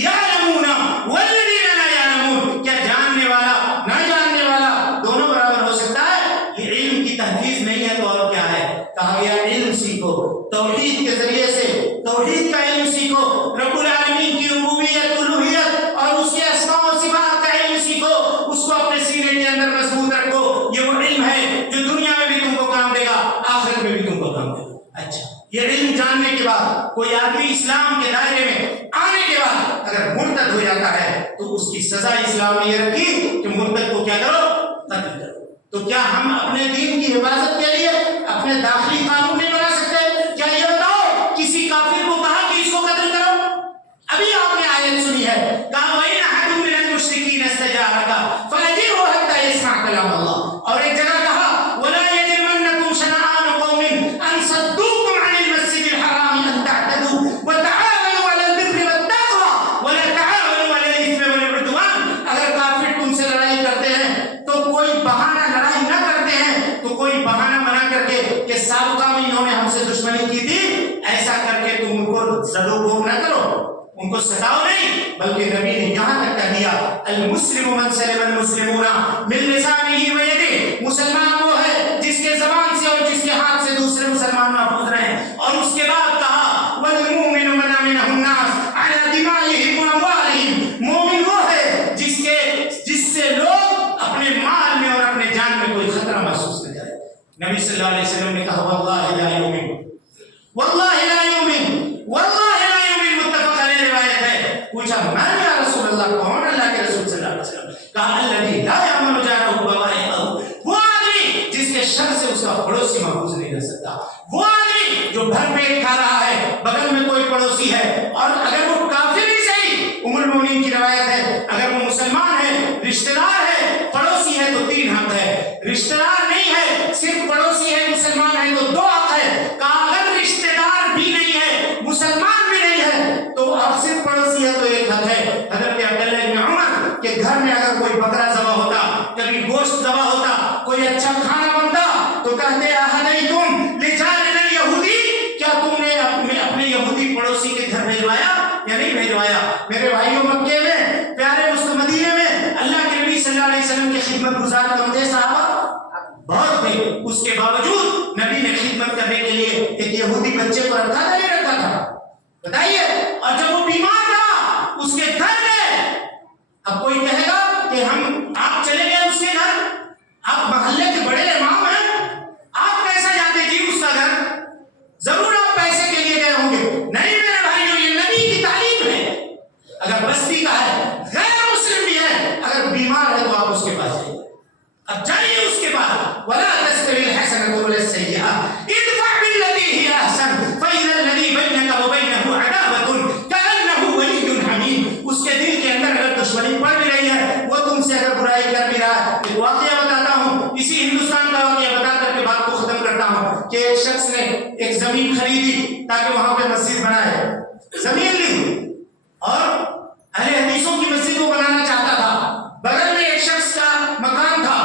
یعلمون والذین لا یعلمون، کیا جاننے والا نہ جاننے والا دونوں برابر ہو سکتا ہے؟ یہ علم کی تحفیظ نہیں ہے تو اور کیا ہے؟ کہا گیا علم سیکھو، توحید کے ذریعے سے توحید کا علم سیکھو، رب العالمین کی ربوبیت الوہیت اور اس کے اسماء و صفات کا علم سیکھو، اس کو اپنے سینے کے اندر مضبوط رکھو۔ یہ وہ علم ہے جو دنیا میں بھی تم کو کام دے گا، آخرت میں بھی تم کو کام دے گا۔ اچھا، یہ علم جاننے کے بعد کوئی آدمی اسلام کے دائرے میں آنے کے بعد اگر مرتد ہو جاتا ہے تو اس کی سزا اسلام نے یہ رکھی کہ مرتد کو کیا کرو؟ قتل کرو۔ تو کیا ہم اپنے دین کی حفاظت کے لیے اپنے داخلی قانون نہیں بنا سکتے؟ کیا یہ بتاؤ کسی کافر کو کہا کہ اس کو قتل کرو؟ ابھی آپ نے آیت سنی ہے، کہا وَإِنْ أَحَدٌ مِّنَ الْمُشْرِكِينَ اسْتَجَارَكَ فَأَجِرْهُ حَتَّىٰ يَسْمَعَ كَلَامَ اللَّهِ، اور ایک جگہ کہا وَلَا يَجْرِمَنَّكُمْ شَنَآنُ قَوْمٍ أَن صَدُّوكُمْ عَنِ الْمَسْجِدِ الْحَرَامِ أَن تَعْتَدُوا وَتَعَاوَنُوا عَلَى الْبِرِّ وَالتَّقْوَىٰ وَلَا تَعَاوَنُوا عَلَى الْإِثْمِ وَالْعُدْوَانِ۔ اگر کافر تم سے لڑائی کرتے ہیں تو کوئی بہانہ، لڑائی نہ کرتے ہیں تو کوئی بہانہ بنا کر کے کہ سابقہ میں انہوں نے ہم سے دشمنی کی تھی، ایسا کر کے تم ان کو زد و کوب نہ کرو، ان کو ستاؤ نہیں، بلکہ نبی نے یہاں تک کہہ دیا المسلم من سلم المسلمون من لسانه ویدہ، مسلمان وہ ہے جس کے زبان سے اور جس کے ہاتھ سے دوسرے مسلمان محفوظ رہیں، اور اس کے بعد کہا والمؤمن من امنه الناس على دمائهم واموالهم، مومن وہ ہے جس سے لوگ اپنے مال میں اور اپنے جان میں کوئی خطرہ محسوس نہ کرے۔ نبی صلی اللہ علیہ وسلم نے کہا واللہ لا یؤمن، واللہ لا یؤمن، واللہ لا یؤمن، متفق علیہ روایت ہے۔ پوچھا من یا رسول اللہ، کون اللہ کے رسول صلی اللہ علیہ وسلم؟ کہا الذی لا یامن جارہ بوائقہ، وہ آدمی جس کے شر سے اس کا پڑوسی محفوظ نہیں رہ سکتا، وہ آدمی جو بھر پیٹ کھا رہا ہے، بغل میں کوئی پڑوسی ہے، اور اگر وہ کافر ہی صحیح، ام المؤمنین کی روایت ہے اگر وہ مسلمان ہے، رشتہ دار ہے، پڑوسی ہے تو تین حق ہے، رشتہ دار نہیں ہے صرف پڑوسی ہے، مسلمان ہے تو دو حق ہے۔ کہا اگر رشتہ دار بھی نہیں ہے، مسلمان بھی نہیں ہے، تو اب صرف پڑوسی ہے تو ایک حق ہے۔ حضرت عبداللہ بن عمر کے گھر میں اگر کوئی بکرا ذبح ہوتا، کبھی گوشت ذبح ہوتا، کوئی اچھا کھانا بنتا تو کہتے احدیتم لجارنا الیہودی، کیا تم نے اپنے یہودی پڑوسی کے گھر بھیجوایا یا نہیں بھیجوایا؟ میرے بھائیوں، مکے میں پیارے مدینے میں اللہ کے نبی صلی اللہ علیہ وسلم کی خدمت گزار کم تھے صحابہ؟ بہت تھے، اس کے باوجود نبی نے خدمت کرنے کے لیے ایک یہودی بچے کو رکھا تھا، نہیں رکھا تھا؟ بتائیے۔ اور جب وہ بیمار تھا اس کے گھر میں، اب کوئی کہے گا کہ آپ چلے گئے اس کے گھر، آپ محلے کے بڑے امام ہیں، آپ کیسا جاتے جی اس کا گھر؟ ضرور آپ پیسے کے لیے گئے ہوں گے۔ نہیں میرے بھائیوں، یہ نبی کی تعلیم ہے۔ اگر بستی کا ہے، غیر مسلم بھی ہے، اگر بیمار ہے تو آپ اس کے پاس جائیے، اب جائیے اس کے بعد ولا تستوی الحسنۃ ولا السیئۃ ادفع بالتي هي احسن فاذا الذي بينك وبينه عداوة كأنه ولي حميم۔ اس کے دل کے اندر اگر دشمنی پڑ بھی رہی ہے، وہ تم سے اگر برائی کر بھی رہا ہے۔ ایک واقعہ بتاتا ہوں، اسی ہندوستان کا واقعہ بتا کر کے بات کو ختم کرتا ہوں کہ ایک شخص نے ایک زمین خریدی تاکہ وہاں پہ مسجد بنائے، زمین لی اور اہل حدیثوں کی مسجد کو بنانا چاہتا تھا۔ بغل میں ایک شخص کا مکان تھا،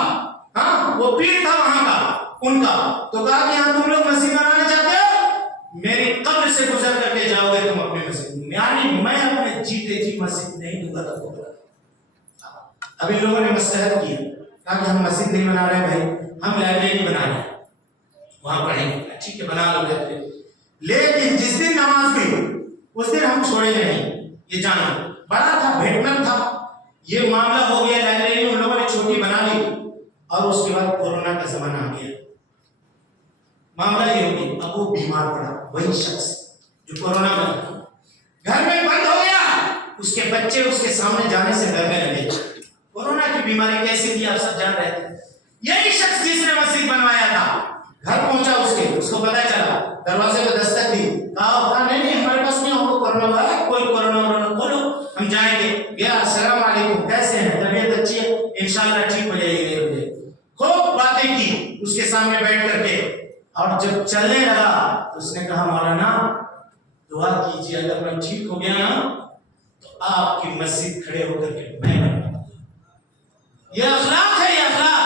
ہاں وہ پیر تھا وہاں کا، ان کا، تو کہا کہ ہاں تم لوگ مسجد بنانا چاہتے ہو، میری قبر سے گزر کر کے جاؤ گے تم اپنی مسجد، یعنی میں اپنے جیتے جی مسجد نہیں دوں گا تم کو۔ اب ان لوگوں نے مصلحت کی، کہا کہ ہم مسجد نہیں بنا رہے بھائی، ہم لائبریری بنا رہے ہیں، وہاں پڑھیں گے، ٹھیک ہے بنا لو لائبریری، لیکن جس دن نماز ہوئی اس دن ہم چھوڑیں گے نہیں، یہ جانو۔ بڑا تھا، بھیٹمن تھا، یہ معاملہ ہو گیا، لائبریری ان لوگوں نے چھوٹی بنا لی، اور اس کے بعد کورونا کا زمانہ آ گیا، معاملہ یہ ہو گیا، اب وہ بیمار پڑا، وہی شخص جو کورونا میں گھر میں بند ہو گیا، اس کے بچے اس کے سامنے جانے سے ڈرنے لگے۔ کورونا کی بیماری کیسی تھی آپ سب جان رہے تھے۔ یہی شخص جس نے مسجد بنوایا تھا، گھر پہنچا اس کے، اس کو پتا چلا, دروازے پہ دستک دی, کہا نہیں ہمارے پاس نہیں, ہم کو کورونا ہوا ہے, کوئی کورونا کھولو ہم جائیں گے. گیا, السلام علیکم, کیسے ہیں, طبیعت اچھی ہے, انشاءاللہ ٹھیک ہو جائے گی. خوب باتیں کی اس کے سامنے بیٹھ کر کے, اور جب چلنے لگا تو اس نے کہا مولانا دعا کیجیے, اگر میں ٹھیک ہو گیا نا تو آپ کی مسجد کھڑے ہو کر کے میں بناؤں گا. یہ اخلاق ہے, یہ اخلاق.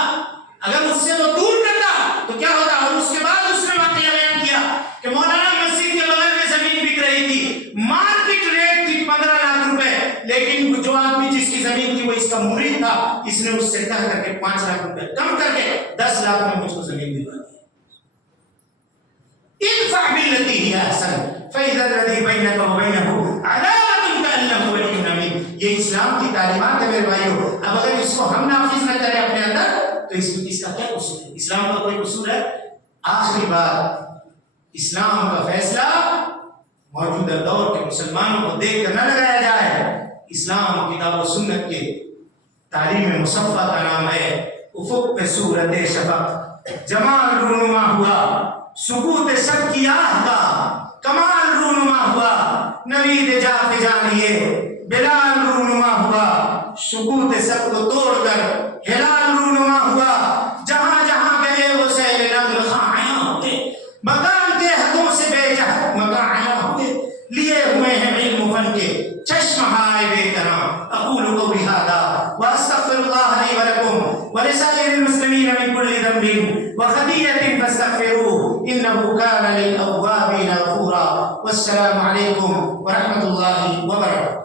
اگر اس سے وہ دور کرتا تو کیا ہوتا. اور اس کے بعد اس نے واقعہ بیان کیا کہ مولانا مسجد کے بغل میں زمین بک رہی تھی, مارکیٹ ریٹ تھی 15 لاکھ روپے, لیکن جو آدمی جس کی زمین تھی وہ اس کا مرید تھا, اس نے اس سے کہہ کر کے 5 لاکھ روپے کم کر کے 10 لاکھ میں مجھ کو زمین دلوا دی. ادفع بالتي هي احسن فاذا الذي بينك وبينه عداوه كانه ولي حميم. یہ اسلام کی تعلیمات ہے میرے بھائیوں. اب اگر اس کو ہم نافذ نہ کریں اپنے اندر تو اس کا کیا قصور ہے؟ اسلام کا کوئی قصور ہے؟ آخری بات, اسلام کا فیصلہ موجودہ دور کے مسلمانوں کو دیکھ کر نہ لگایا جائے. اسلام کتاب و سنت کے تعلیم مصفہ کا نام ہے افق پہ صورت شفق. جمال رونما ہوا سکوت سب کی آہ کا, کمال رونما ہوا نوید جا کے جانیے, بلال رونما ہوا سکوت سب کو توڑ کر ہلال رونما ہوا. جہاں جہاں گئے وہ سیل نمل خاں ہوئے, مکان کے حدوں سے بے جہت مکان ہوئے, لیے ہوئے ہیں علم فن کے چشم ہائے بے کرام. اقول قولی ھذا واستغفر اللہ لی ولکم ولسائر المسلمین من کل ذنب وخطیئۃ فاستغفروہ انہ کان للأوابین غفورا. والسلام علیکم ورحمۃ اللہ وبرکاتہ.